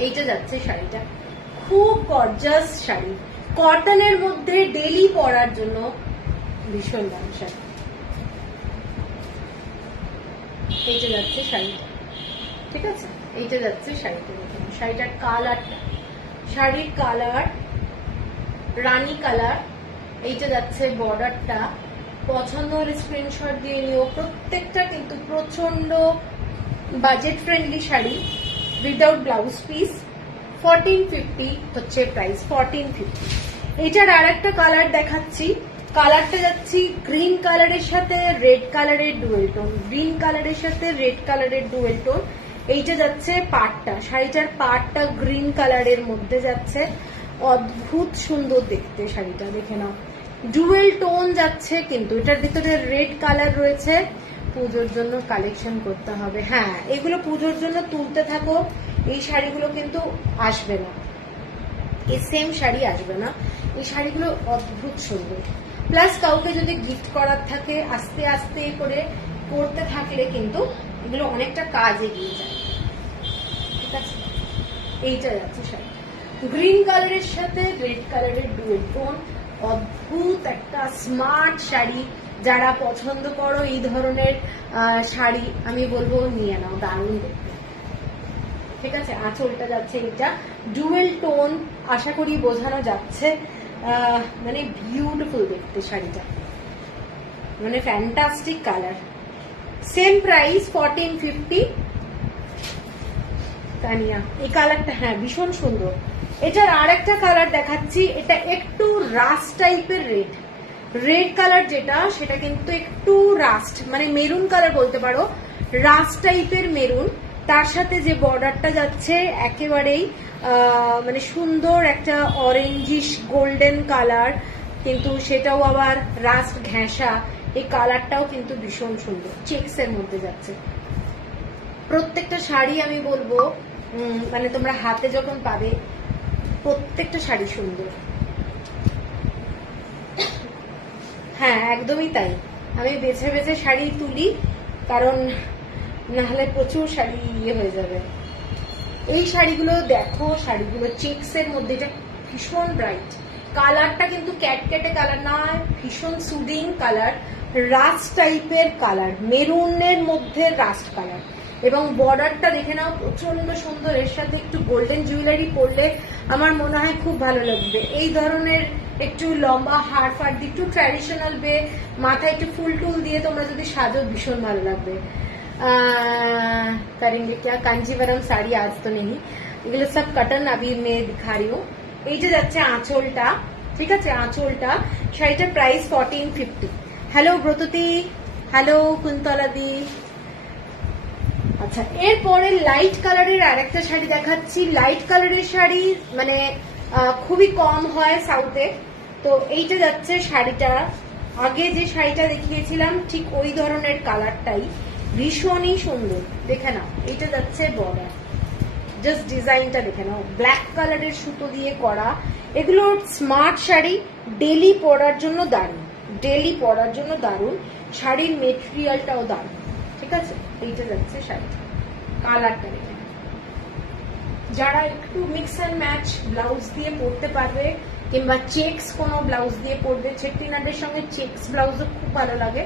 এইটা যাচ্ছে শাড়িটা। খুব গর্জাস শাড়ি, কটনের মধ্যে ডেলি পরার জন্য ভীষণ দামি শাড়ি। এইটা যাচ্ছে শাড়িটা, ঠিক আছে, এইটা যাচ্ছে শাড়িটা। দেখুন শাড়িটার কালারটা, শাড়ির কালার রানী কালার, এইটা যাচ্ছে বর্ডারটা। পছন্দ হলে স্ক্রিনশট দিয়ে নিও। প্রত্যেকটা কিন্তু প্রচন্ড budget friendly sari, without blouse piece. 1450 হচ্ছে প্রাইস, 1450। এটার আর একটা কালার দেখাচ্ছি, কালারটা যাচ্ছি গ্রিন কালারের সাথে রেড কালারের ডুয়েল টোন, গ্রিন কালারের সাথে রেড কালারের ডুয়েল টোন। এইটা যাচ্ছে পাটটা, শাড়িটার পাটটা গ্রিন কালারের মধ্যে যাচ্ছে, অদ্ভুত সুন্দর দেখতে শাড়িটা, দেখে নাও। ডুয়েল টোন যাচ্ছে, কিন্তু এটার ভিতরে রেড কালার রয়েছে। পুজোর জন্য কালেকশন করতে হবে। হ্যাঁ, এগুলো পুজোর জন্য তুলতে থাকো, এই শাড়িগুলো কিন্তু আসবে না, এই সেম শাড়ি আসবে না। এই শাড়িগুলো অদ্ভুত সুন্দর। প্লাস কাউকে যদি গিফট করার থাকে, আস্তে আস্তে করে করতে থাকলে কিন্তু এগুলো অনেকটা কাজ এগিয়ে যায়, ঠিক আছে। এইটা যাচ্ছে শাড়ি গ্রিন কালারের সাথে রেড কালারের ডুয়েল টোন, অদ্ভুত একটা স্মার্ট শাড়ি। যারা পছন্দ করো এই ধরনের শাড়ি, আমি বলবো নিয়ে নাও, দারুণ দেখতে, ঠিক আছে। আঁচলটা যাচ্ছে এটা ডুয়েল টোন, আশা করি বোঝানো যাচ্ছে। মানে বিউটিফুল দেখতে শাড়িটা, মানে fantastic colour. Same price 1450। Tania, এই কালারটা হ্যাঁ ভীষণ সুন্দর। এটার আর একটা কালার দেখাচ্ছি, এটা একটু রাস্ট টাইপের রেড, রেড কালার যেটা সেটা কিন্তু একটু রাস্ট, মানে মেরুন কালার বলতে পারো, রাস্ট টাইপের মেরুন। তার সাথে যে বর্ডারটা যাচ্ছে একেবারেই মানে সুন্দর একটা অরেঞ্জিশ গোল্ডেন কালার, কিন্তু সেটাও আবার রাস্ট ঘেঁষা। এই কালারটাও কিন্তু ভীষণ সুন্দর, চেক্সের মধ্যে যাচ্ছে। প্রত্যেকটা শাড়ি আমি বলবো মানে তোমরা হাতে যখন পাবে প্রত্যেকটা শাড়ি সুন্দর। হ্যাঁ একদমই তাই, আমি বেছে বেছে শাড়ি তুলি, কারণ নাহলে প্রচুর শাড়ি হয়ে যাবে। এই শাড়িগুলো দেখো, শাড়িগুলো চেক্সের মধ্যে, এটা ভীষণ ব্রাইট কালারটা, কিন্তু ক্যাটকেটে কালার না, ভীষণ সুদিং কালার, রাস্ট টাইপের কালার, মেরুনের মধ্যে রাস্ট কালার। এবং বর্ডারটা দেখে নাও, প্রচন্ড সুন্দর। এর সাথে একটু গোল্ডেন জুয়েলারি পরলে আমার মনে হয় খুব ভালো লাগবে। এই ধরনের একটু লম্বা হার ফার দিয়ে, একটু ট্র্যাডিশনাল বে, মাথায় একটু ফুল টুল দিয়ে তোমরা যদি সাজো, ভীষণ ভালো লাগবে। करेंगे क्या, कांजीवरम साड़ी आज तो नहीं, এগুলো সব কটন अभी मैं दिखा रही हूँ। এইটা যাচ্ছে আঁচলটা, ঠিক আছে, আঁচলটা। শাড়িটার price 1450। Hello Bratati, hello Kuntala di. আচ্ছা, এরপরে লাইট কালারের আরেকটা শাড়ি দেখাচ্ছি। লাইট কালারের শাড়ি মানে খুবই কম হয় সাউথে, তো এইটা যাচ্ছে শাড়িটা। আগে যে শাড়িটা দেখিয়েছিলাম ঠিক ওই ধরনের কালারটাই, ভীষণই সুন্দর, দেখে নাও। এইটা যাচ্ছে বর্ডার, জাস্ট ডিজাইনটা দেখে নাও, ব্ল্যাক কালারের সুতো দিয়ে করা। এগুলো স্মার্ট শাড়ি, ডেলি পরার জন্য দারুণ, ডেলি পরার জন্য দারুণ। শাড়ির মেটেরিয়ালটাও দারুণ, ঠিক আছে। এইটা যাচ্ছে শাড়িটা, কালারটা দেখে নাও। যারা একটু মিক্স অ্যান্ড ম্যাচ ব্লাউজ দিয়ে পরতে পারবে, কিংবা চেক্স কোনো ব্লাউজ দিয়ে পরবে, চেট্টিনাডের সঙ্গে চেক্স ব্লাউজও খুব ভালো লাগে।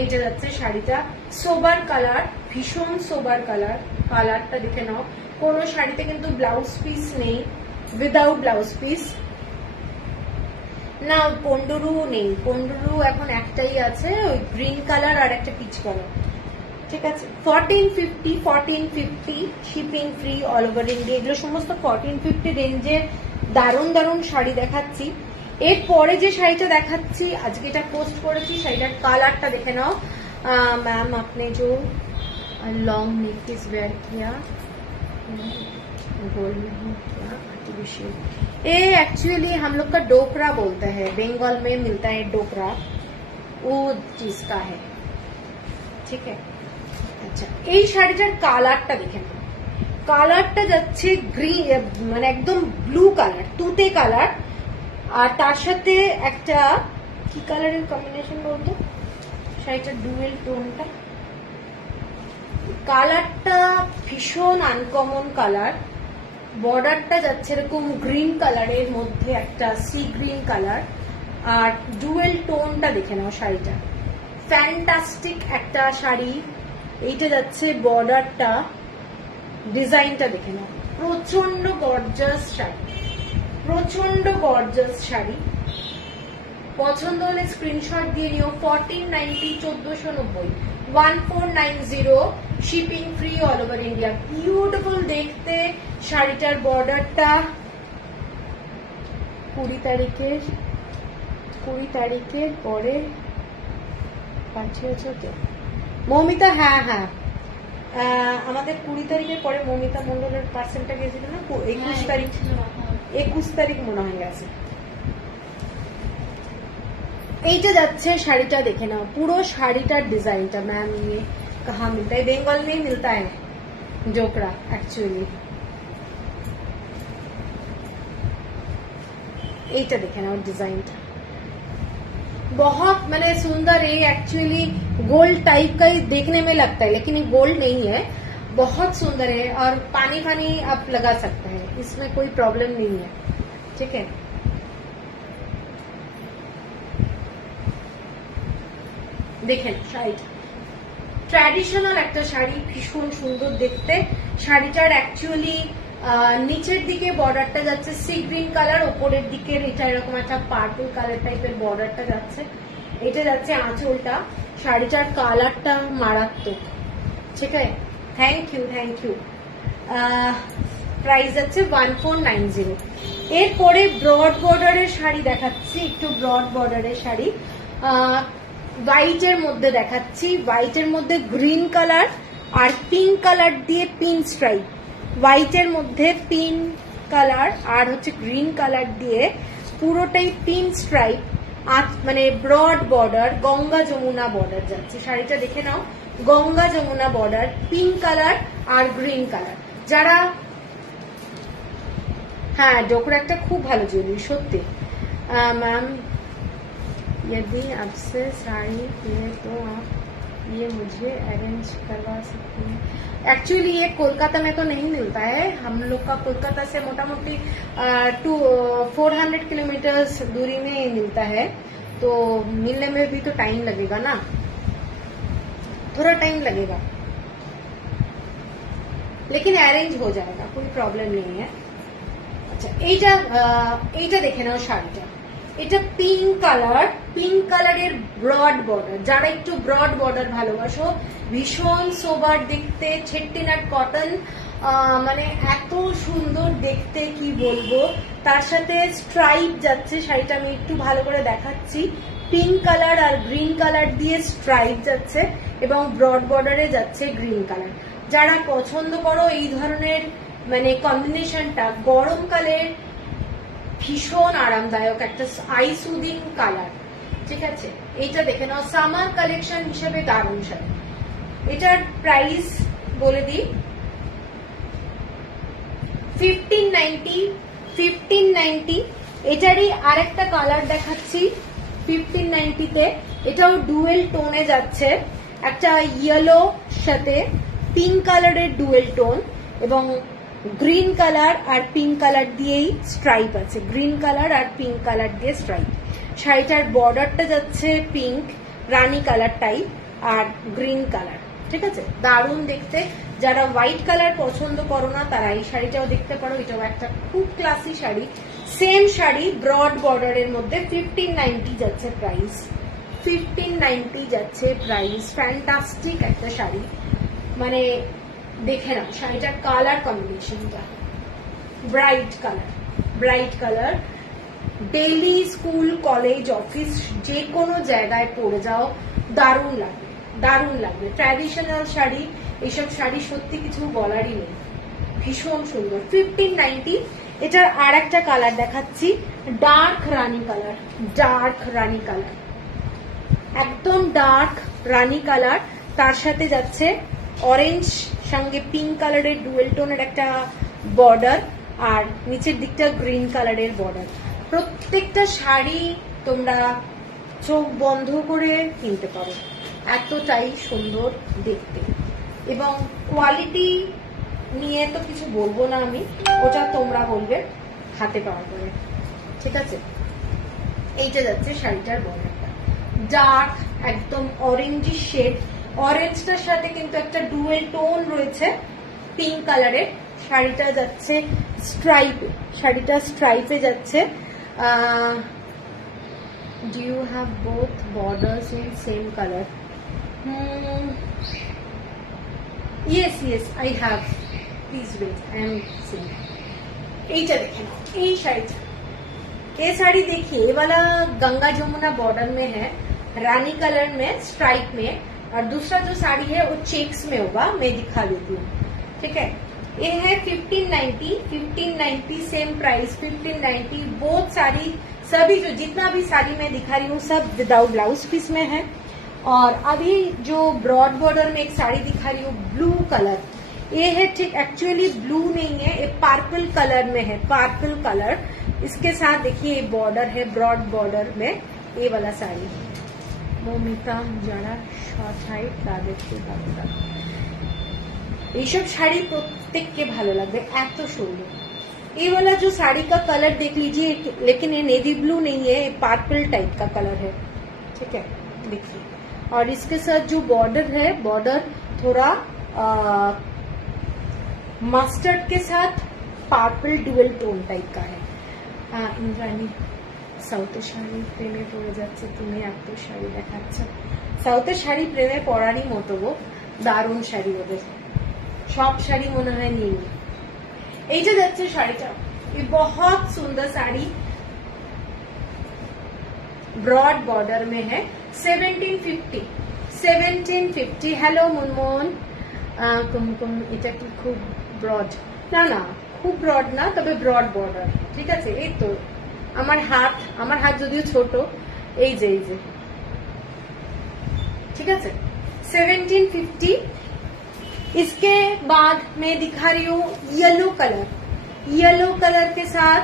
এইটা যাচ্ছে শাড়িটা, সোবার কালার, ভীষণ সোবার কালার। কালারটা দেখে নাও, কোনো শাড়িতে কিন্তু ব্লাউজ পিস নেই, উইদাউট ব্লাউজ পিস না। পন্ডুরু নেই, পন্ডুরু এখন একটাই আছে, ওই গ্রিন কালার আর একটা পিচ কালার, ঠিক আছে। 1450, 1450 shipping free all over India. এগুলো সমস্ত 1450 রেঞ্জে দারুণ দারুণ শাড়ি দেখাচ্ছি। এরপরে যে শাড়িটা দেখাচ্ছি, আজকে এটা পোস্ট করেছি, শাড়িটার কালারটা দেখে নাও। मैम आपने जो लॉन्ग नेक पीस वेयर किया, गोल्ड में है क्या आर्टिफिशियल, ये एक्चुअली हम लोग का डोकरा बोलते हैं, बंगाल में मिलता है डोकरा, वो चीज का है। ठीक है, আচ্ছা এই শাড়িটার কালারটা দেখে নাও, কালারটা যাচ্ছে গ্রিন মানে একদম ব্লু কালার, তুতে কালার, আর তার সাথে একটা কি কালারের কম্বিনেশন বলতো শাড়িটার ডুয়েল টোনটা, কালারটা ভীষণ আনকমন কালার, বর্ডারটা যাচ্ছে এরকম গ্রিন কালারের মধ্যে একটা সি গ্রিন কালার, আর ডুয়েল টোনটা দেখে নাও শাড়িটা, ফ্যান্টাস্টিক একটা শাড়ি। এইটা যাচ্ছে বর্ডারটা, ডিজাইনটা দেখে নাও, প্রচন্ড গর্জাস শাড়ি, প্রচন্ড গর্জাস শাড়ি। পছন্দ হলে স্ক্রিনশট দিয়ে নিও। 1490 1490 1490, shipping free all over India. Beautiful দেখতে শাড়িটার বর্ডারটা, 20 তারিখের পরে পাঠিয়েছ তো মৌমিতা? হ্যাঁ হ্যাঁ, আমাদের 20 তারিখের পরে মৌমিতা মন্ডলের পার্সেন্টটা গেছিল না, 21 তারিখ মনে হয় গেছে। এইটা যাচ্ছে শাড়িটা দেখে নাও, পুরো শাড়িটার ডিজাইনটা। ম্যাম ये कहाँ मिलता है? बंगाल में ही मिलता है जोकरा एक्चुअली। এইটা দেখে নাও ডিজাইনটা, बहुत मैंने सुंदर है, एक्चुअली गोल्ड टाइप का ही देखने में लगता है, लेकिन ये गोल्ड नहीं है, बहुत सुंदर है, और पानी पानी आप लगा सकते हैं, इसमें कोई प्रॉब्लम नहीं है। ठीक है, দেখেন শাড়িটা ট্র্যাডিশনাল একটা শাড়ি, ভীষণ সুন্দর দেখতে। শাড়িটার অ্যাকচুয়ালি নিচের দিকে বর্ডারটা যাচ্ছে সি গ্রিন কালার, ওপরের দিকে এটা এরকম একটা পার্পল কালার টাইপের বর্ডারটা যাচ্ছে। এটা যাচ্ছে আঁচলটা, শাড়িটার কালারটা মারাত্মক। ঠিক আছে, থ্যাংক ইউ। প্রাইস যাচ্ছে 1490। এরপরে ব্রড বর্ডারের শাড়ি দেখাচ্ছি, একটু ব্রড বর্ডারের শাড়ি, হোয়াইটের মধ্যে দেখাচ্ছি, হোয়াইটের মধ্যে গ্রিন কালার আর পিঙ্ক কালার দিয়ে পিন স্ট্রাইপ, হোয়াইটের মধ্যে পিঙ্ক কালার আর হচ্ছে গ্রিন কালার দিয়ে পুরোটাই পিন স্ট্রাইপ, মানে broad border, Ganga Jamuna border যাচ্ছে। শাড়িটা দেখে নাও, Ganga Jamuna border, pink colour আর গ্রিন কালার। যারা হ্যাঁ ডোকরা একটা খুব ভালো জুয়েলারি সত্যি। मैम यदि आपसे साड़ी है तो आप ये मुझे अरेंज करवा सकती हैं। एक्चुअली ये कोलकाता में तो नहीं मिलता है, हम लोग का कोलकाता से मोटा मोटी 400 किलोमीटर दूरी में मिलता है, तो मिलने में भी तो टाइम लगेगा ना, थोड़ा टाइम लगेगा, लेकिन अरेंज हो जाएगा, कोई प्रॉब्लम नहीं है। अच्छा এইটা দেখে নাও শাড়িটা, এটা পিঙ্ক কালার, পিঙ্ক কালারের ব্রড বর্ডার। যারা একটু ব্রড বর্ডার ভালোবাসো, ভীষণ সোবার দেখতে, চেট্টিনাট কটন, মানে এত সুন্দর দেখতে কি বলবো। তার সাথে স্ট্রাইপ যাচ্ছে, শাড়িটা আমি একটু ভালো করে দেখাচ্ছি, পিঙ্ক কালার আর গ্রিন কালার দিয়ে স্ট্রাইপ যাচ্ছে এবং ব্রড বর্ডারে যাচ্ছে গ্রিন কালার। যারা পছন্দ করো এই ধরনের মানে কম্বিনেশনটা, গরমকালের ভীষণ আরামদায়ক একটা আই সুদিং কালার। ঠিক আছে, এইটা দেখে নাও, সামার কালেকশন হিসেবে দারুণ শাড়ি। এটার প্রাইস বলে দিই 1590। এটারই আরেকটা কালার দেখাচ্ছি 1590-তে, এটাও ডুয়েল টোনে যাচ্ছে, একটা ইয়েলো সাথে পিঙ্ক কালারের ডুয়েল টোন এবং গ্রিন কালার আর পিঙ্ক কালার দিয়েই স্ট্রাইপ আছে, গ্রিন কালার আর পিঙ্ক কালার দিয়ে স্ট্রাইপ। শাড়িটার বর্ডারটা যাচ্ছে পিঙ্ক রানী কালার টাইপ আর গ্রিন কালার। ঠিক আছে, দারুণ দেখতে। যারা হোয়াইট কালার পছন্দ করো না তারা এই শাড়িটাও দেখতে পারো, এটাও একটা খুব ক্লাসি শাড়ি। সেম শাড়ি ব্রড বর্ডারের মধ্যে 1590 যাচ্ছে প্রাইস, 1590 যাচ্ছে প্রাইস। ফ্যান্টাস্টিক একটা শাড়ি, মানে দেখে নাও শাড়িটার কালার কম্বিনেশনটা, bright colour. Daily school college office যে কোনো জায়গায় পরে যাও, দারুণ লাগবে। ট্র্যাডিশনাল শাড়ি, এইসব শাড়ি সত্যি কিছু বলারই নেই, ভীষণ সুন্দর। 1590। এটার আর একটা কালার দেখাচ্ছি, ডার্ক রানী কালার। ডার্ক রানী কালার, একদম ডার্ক রানী কালার, তার সাথে যাচ্ছে অরেঞ্জ সঙ্গে পিঙ্ক কালারের ডুয়েল টোনের একটা বর্ডার, আর নিচের দিকটা গ্রিন কালারের বর্ডার। প্রত্যেকটা শাড়ি তোমরা চোখ বন্ধ করে কিনতে পারো, এতটাই সুন্দর দেখতে। এবং কোয়ালিটি নিয়ে তো কিছু বলবো না আমি, ওটা তোমরা বলবে হাতে পাওয়ার পরে, ঠিক আছে। এইটা যাচ্ছে শাড়িটার বর্ডারটা, ডার্ক একদম অরেঞ্জি শেড, অরেঞ্জটার সাথে কিন্তু একটা ডুয়েল টোন রয়েছে পিঙ্ক কালারের। শাড়িটা যাচ্ছে স্ট্রাইপে, শাড়িটা স্ট্রাইপে যাচ্ছে। Do you have both borders in same color? Yes, I have. Please wait, I am seeing. এইটা দেখে নাও, এই শাড়িটা। ये साड़ी देखिए, ये वाला गंगा जमुना बॉर्डर में है, रानी कलर में स्ट्राइप में, और दूसरा जो साड़ी है वो चेक्स में होगा, मैं दिखा देती हूँ, ठीक है। ये है 1590 सेम प्राइस 1590। बहुत सारी सभी जो जितना भी साड़ी मैं दिखा रही हूँ सब विदाउट ब्लाउज पीस में है। और अभी जो ब्रॉड बॉर्डर में एक साड़ी दिखा रही हूँ ब्लू कलर, ये है ठीक एक्चुअली ब्लू नहीं है, ये पर्पल कलर में है, पर्पल कलर। इसके साथ देखिए ये बॉर्डर है ब्रॉड बॉर्डर में, ये वाला साड़ी মমিতা যারা শর্ট হাইট তাদেরকে দাদা, এইসব শাড়ি প্রত্যেককে ভালো লাগবে, এত সুন্দর। ये वाला जो साड़ी का कलर देख लीजिए, लेकिन ये नेवी ब्लू नहीं है, ये पर्पल टाइप का कलर है, ठीक है, देखिए। और इसके साथ जो बॉर्डर है, बॉर्डर थोड़ा मस्टर्ड के साथ पर्पल डुअल टोन टाइप का है। इंद्राणी সাউথের শাড়ি প্রেমে পড়ে যাচ্ছে, তুমি এত শাড়ি দেখাচ্ছ। সাউথের শাড়ি প্রেমে পড়ারই মতো গো, দারুণ শাড়ি ওদের, সব শাড়ি মনে হয় নিয়ে। এইটা যাচ্ছে শাড়িটা, ये बहुत सुंदर साड़ी ब्रॉड बॉर्डर में है, 1750। हेलो मुनमुन, কুমকুম, এটা কি খুব ব্রড? না না, খুব ব্রড না, তবে ব্রড বর্ডার, ঠিক আছে। এই তো আমার হাত যদিও ছোট, এই যে ঠিক আছে। 1750। इसके बाद मैं दिखा रही हूँ येलो कलर, येलो कलर के साथ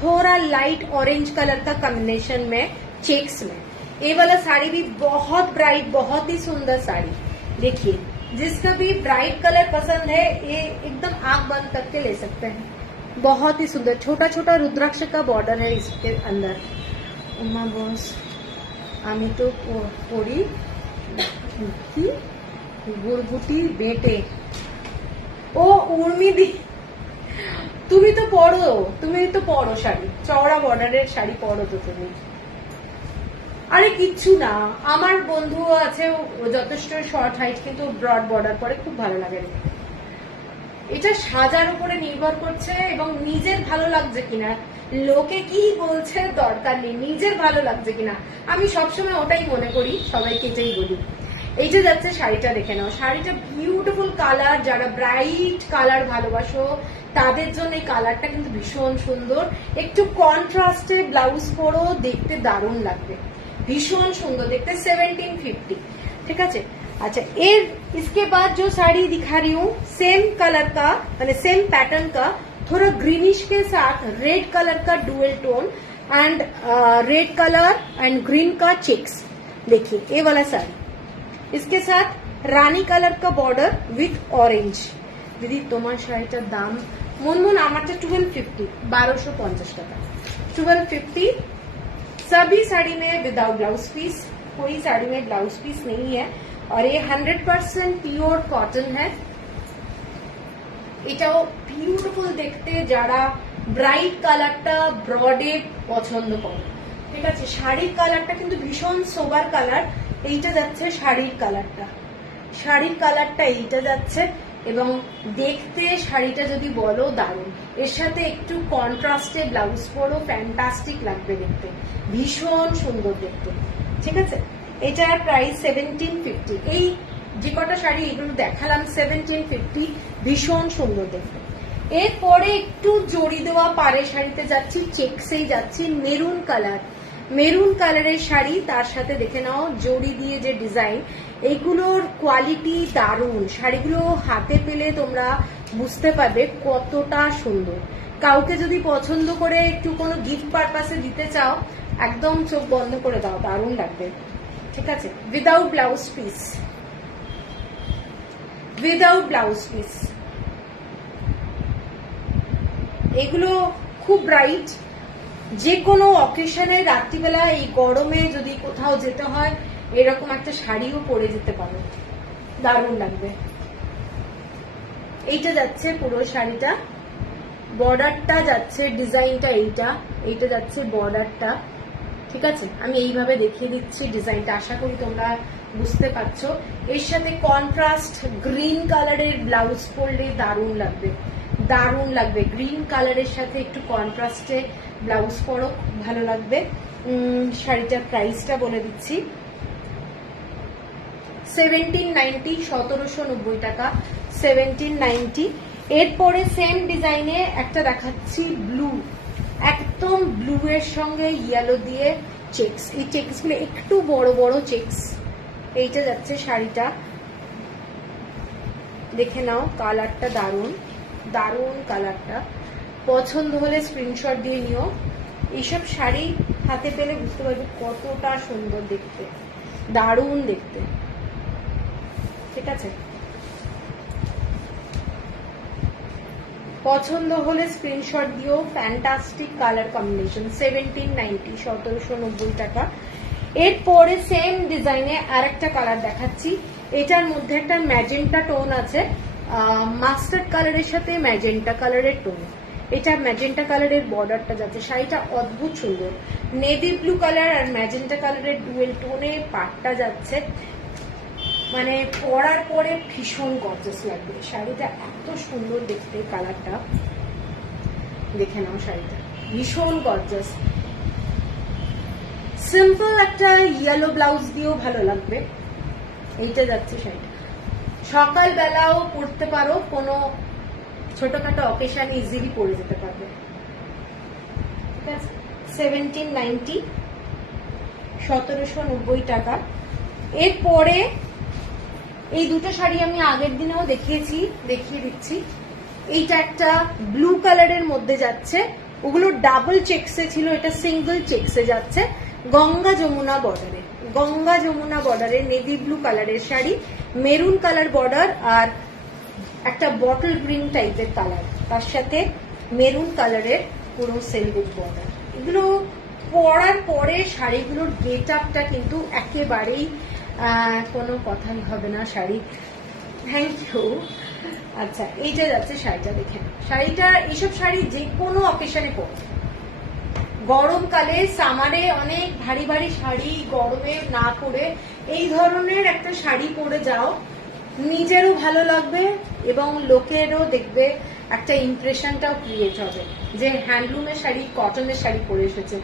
थोड़ा लाइट ऑरेंज कलर का कॉम्बिनेशन में चेक्स में। ये वाला साड़ी भी बहुत ब्राइट, बहुत ही सुंदर साड़ी। देखिए, जिसका भी ब्राइट कलर पसंद है ये एकदम आंख बंद करके ले सकते हैं, बहुत ही सुंदर। छोटा छोटा रुद्राक्ष का बॉर्डर है इसके अंदर। उमा बॉस, আমি তো পড়ি কি গুড়গুটি বেটে। ও উর্মিদি, তুমি তো পড়ো শাড়ি, চওড়া বর্ডারের শাড়ি পরো তো তুমি। আরে কিচ্ছু না, আমার বন্ধু আছে যথেষ্ট শর্ট হাইট, কিন্তু ব্রড বর্ডার পরে খুব ভালো লাগে। এটা সাজার উপরে নির্ভর করছে এবং নিজের ভালো লাগছে কিনা, লোকে কি বলছে দরকার নেই, নিজের ভালো লাগছে কিনা। আমি সবসময় ওটাই মনে করি, সবাইকে এটাই বলি। এইটা যাচ্ছে শাড়িটা, দেখে নাও। শাড়িটা বিউটিফুল কালার, যারা ব্রাইট কালার ভালোবাসো তাদের জন্য এই কালারটা কিন্তু ভীষণ সুন্দর। একটু কন্ট্রাস্টে ব্লাউজ পরো, দেখতে দারুণ লাগবে, ভীষণ সুন্দর দেখতে। 1750, ঠিক আছে। अच्छा, इसके बाद जो साड़ी दिखा रही हूँ सेम कलर का, मैंने सेम पैटर्न का, थोड़ा ग्रीनिश के साथ रेड कलर का dual tone and red colour and green का चेक्स। देखिए ये वाला साड़ी, इसके साथ रानी कलर का बॉर्डर विथ ऑरेंज। दीदी तुम्हार शाड़ीटार दाम मुनमुन आमारटा 1250, 1250 टाका, 1250। सभी साड़ी में विदाउट ब्लाउज पीस, कोई साड़ी में ब्लाउज पीस नहीं है, और ये 100% प्योर कॉटन है। এটাও বিউটিফুল দেখতে, যারা ব্রাইট কালারটা ব্রডে পছন্দ করে, ঠিক আছে। শাড়ির কালারটা কিন্তু ভীষণ সোবার কালার। এইটা যাচ্ছে শাড়ির কালারটা এইটা যাচ্ছে, এবং দেখতে শাড়িটা যদি বলো দারুণ, এর সাথে একটু কন্ট্রাস্টে ব্লাউজ পরো, ফ্যান্টাস্টিক লাগবে দেখতে, ভীষণ সুন্দর দেখতে, ঠিক আছে। এটার প্রাইস 1750। এই যে কটা শাড়ি এগুলো দেখালাম 1750, ভীষণ সুন্দর দেখতে। এরপরে একটু জড়ি দেওয়া পাড়ে শাড়িতে যাচ্ছি, চেকসেই যাচ্ছি, মেরুন কালার, মেরুন কালারের শাড়ি, তার সাথে দেখে নাও জড়ি দিয়ে যে ডিজাইন, এইগুলোর কোয়ালিটি দারুণ। শাড়িগুলো হাতে পেলে তোমরা বুঝতে পারবে কতটা সুন্দর। কাউকে যদি পছন্দ করে একটু কোনো গিফট পারপাসে দিতে চাও, একদম চোখ বন্ধ করে দাও, দারুণ লাগবে। ঠিক আছে, without blouse piece, without blouse piece. এগুলো খুব ব্রাইট, যে কোনো অকেশনে রাত্রিবেলা এই গরমে যদি কোথাও যেতে হয় এরকম একটা শাড়িও পরে যেতে পারো, দারুণ লাগবে। এইটা যাচ্ছে পুরো শাড়িটা, বর্ডারটা যাচ্ছে, ডিজাইনটা এইটা যাচ্ছে বর্ডারটা। ঠিক আছে, আমি এইভাবে দেখিয়ে দিচ্ছি ডিজাইনটা, আশা করি তোমরা বুঝতে পারছো। এর সাথে কন্ট্রাস্ট গ্রিন কালারের ব্লাউজ পরলে দারুণ লাগবে, দারুণ লাগবে। গ্রিন কালারের সাথে একটু কন্ট্রাস্টে ব্লাউজ পরো, ভালো লাগবে। শাড়িটার প্রাইসটা বলে দিচ্ছি, 1790, 1790 টাকা, 1790। এরপরে সেম ডিজাইনে একটা দেখাচ্ছি ব্লু, একদম ব্লু এর সঙ্গে ইয়েলো দিয়ে চেকস, এই চেকস গুলো একটু বড় বড় চেকস। এইটা যাচ্ছে শাড়িটা, দেখে নাও কালারটা দারুণ, দারুণ কালারটা। পছন্দ হলে স্ক্রিনশট দিয়ে নিও। এইসব শাড়ি হাতে পেলে বুঝতে পারবে কতটা সুন্দর দেখতে, দারুণ দেখতে। ঠিক আছে, পছন্দ হলে স্ক্রিনশট দিও। ফ্যান্টাস্টিক কালার কম্বিনেশন, 1790, 1790 টাকা। এরপরে সেম ডিজাইনে আর একটা কালার দেখাচ্ছি, এটার মধ্যে একটা ম্যাজেন্টা টোন আছে, মাস্টার্ড কালারের সাথে ম্যাজেন্টা কালারের টোন। এটা ম্যাজেন্টা কালারের বর্ডারটা যাচ্ছে, শাড়িটা অদ্ভুত সুন্দর, নেভি ব্লু কালার আর ম্যাজেন্টা কালারের ডুয়েল টোনে পাটটা যাচ্ছে, মানে পরার পরে ভীষণ গর্জাস লাগবে। শাড়িটা এত সুন্দর দেখতে, কালারটা দেখে নাও, শাড়িটা ভীষণ গর্জাস। সিম্পল একটা ইয়েলো ব্লাউজ দিয়েও ভালো লাগবে। এইটা যাচ্ছে শাড়িটা, সকালবেলাও পরতে পারো, কোনো ছোটখাটো অকেশনে ইজিলি পরে যেতে পারবে। ঠিক আছে, 1790, 1790 টাকা। এরপরে এই দুটো শাড়ি আমি আগের দিনেও দেখিয়েছি, দেখিয়ে দিচ্ছি। এইটা একটা ব্লু কালারের মধ্যে যাচ্ছে, ওগুলো ডাবল চেকসে ছিল, এটা সিঙ্গেল চেকসে যাচ্ছে, গঙ্গা যমুনা বর্ডারে, গঙ্গা যমুনা বর্ডারে নেভি ব্লু কালারের শাড়ি, মেরুন কালার বর্ডার আর একটা বটল গ্রিন টাইপের কালার, তার সাথে মেরুন কালারের পুরো সেলভেজ বর্ডার। এগুলো পরার পরে শাড়িগুলোর গেট আপটা কিন্তু একেবারেই কোনো কথাই হবে না শাড়ি। Thank you. আচ্ছা, এইটা যাচ্ছে শাড়িটা, দেখেন শাড়িটা, এইসব শাড়ি যে কোনো অকেশনে পরবে। গরমকালে সামারে অনেক ভারী ভারী শাড়ি গরমে না পরে এই ধরনের একটা শাড়ি পরে যাও, নিজেরও ভালো লাগবে এবং লোকেরও দেখবে একটা ইমপ্রেশনটাও ক্রিয়েট হবে যে হ্যান্ডলুমের শাড়ি, কটনের শাড়ি পরে এসেছে।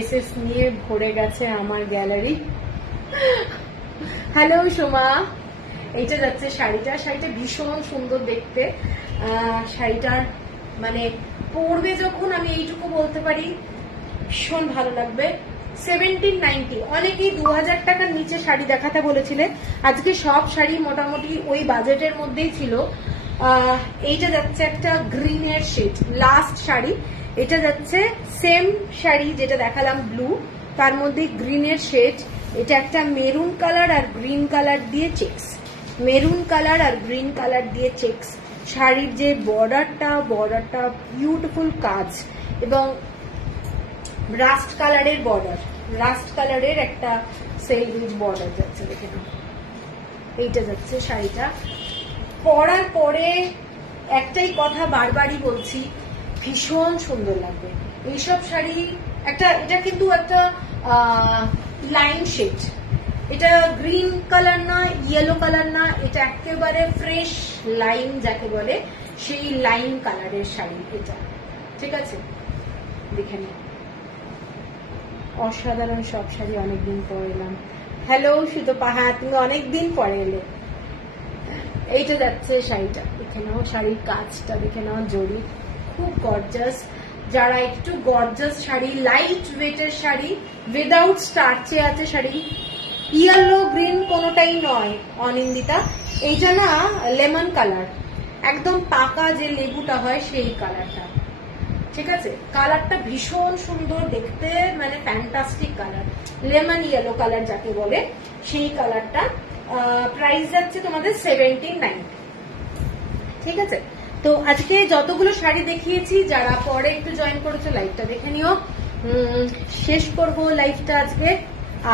এসএস নিয়ে ভরে গেছে আমার গ্যালারি। হ্যালো সোমা, এইটা যাচ্ছে শাড়িটা, শাড়িটা ভীষণ সুন্দর দেখতে। শাড়িটার মানে পরবে যখন, আমি এইটুকু বলতে পারি, ভীষণ ভালো লাগবে। 1790, অনেকেই 2000 টাকার নিচে শাড়ি দেখাতে বলেছিলে, আজকে সব শাড়ি মোটামুটি ওই বাজেটের মধ্যেই ছিল। এইটা যাচ্ছে একটা গ্রিনের শেড, লাস্ট শাড়ি। এটা যাচ্ছে সেম শাড়ি যেটা দেখালাম ব্লু, তার মধ্যে গ্রিনের শেড। এটা একটা মেরুন কালার আর গ্রিন কালার দিয়ে চেক্স, মেরুন কালার আর গ্রিন কালার দিয়ে চেক্স। শাড়ির যে বর্ডারটা বিউটিফুল কাজ এবং রাস্ট কালারের বর্ডার, রাস্ট কালারের একটা সেলভেজ বর্ডার যাচ্ছে, দেখে নাও। এইটা যাচ্ছে শাড়িটা। পরার পরে একটাই কথা বারবারই বলছি, ভীষণ সুন্দর লাগবে এইসব শাড়ি। এটা কিন্তু একটা লাইন শেড, এটা গ্রিন কালার না, ইয়েলো কালার না, এটা একেবারে ফ্রেশ লাইন যাকে বলে, সেই লাইন কালারের শাড়ি এটা। ঠিক আছে, দেখে নিন, অসাধারণ সব শাড়ি অনেকদিন পরে এলাম। হ্যালো সুতপা, হ্যাঁ তুমি অনেকদিন পরে এলে। এইটা যাচ্ছে শাড়িটা, দেখে নাও শাড়ির কাজটা, দেখে নাও জড়ি, খুব গর্জাস। যারা একটু গর্জাস শাড়ি, লাইট ওয়েটের শাড়ি, উইদাউট স্টার্চে আছে শাড়ি, ইয়েলো গ্রিন কোনোটাই নয় অনিন্দিতা, এইটা না লেমন কালার, একদম পাকা যে লেবুটা হয় সেই কালারটা, ঠিক আছে? কালারটা ভীষণ সুন্দর দেখতে, মানে fantastic colour, lemon yellow colour যাকে বলে সেই কালারটা। প্রাইস যাচ্ছে তোমাদের 79, ঠিক আছে? তো আজকে যতগুলো শাড়ি দেখিয়েছি, যারা পরে একটু জয়েন করেছো লাইভটা দেখে নিও। শেষ করবো লাইভটা আজকে,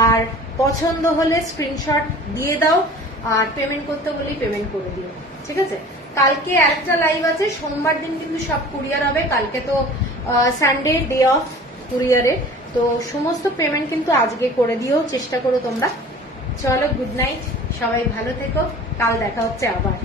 আর পছন্দ হলে স্ক্রিনশট দিয়ে দাও, আর পেমেন্ট করতে বলেই পেমেন্ট করে দিও, ঠিক আছে? কালকে একটা লাইভ আছে, সোমবার দিন কিন্তু সব কুরিয়ার হবে, কালকে তো সানডে ডে অফ কুরিয়ারে, তো সমস্ত পেমেন্ট কিন্তু আজকে করে দিও, চেষ্টা করো তোমরা। চলো, গুড নাইট, সবাই ভালো থেকো, কাল দেখা হচ্ছে আবার।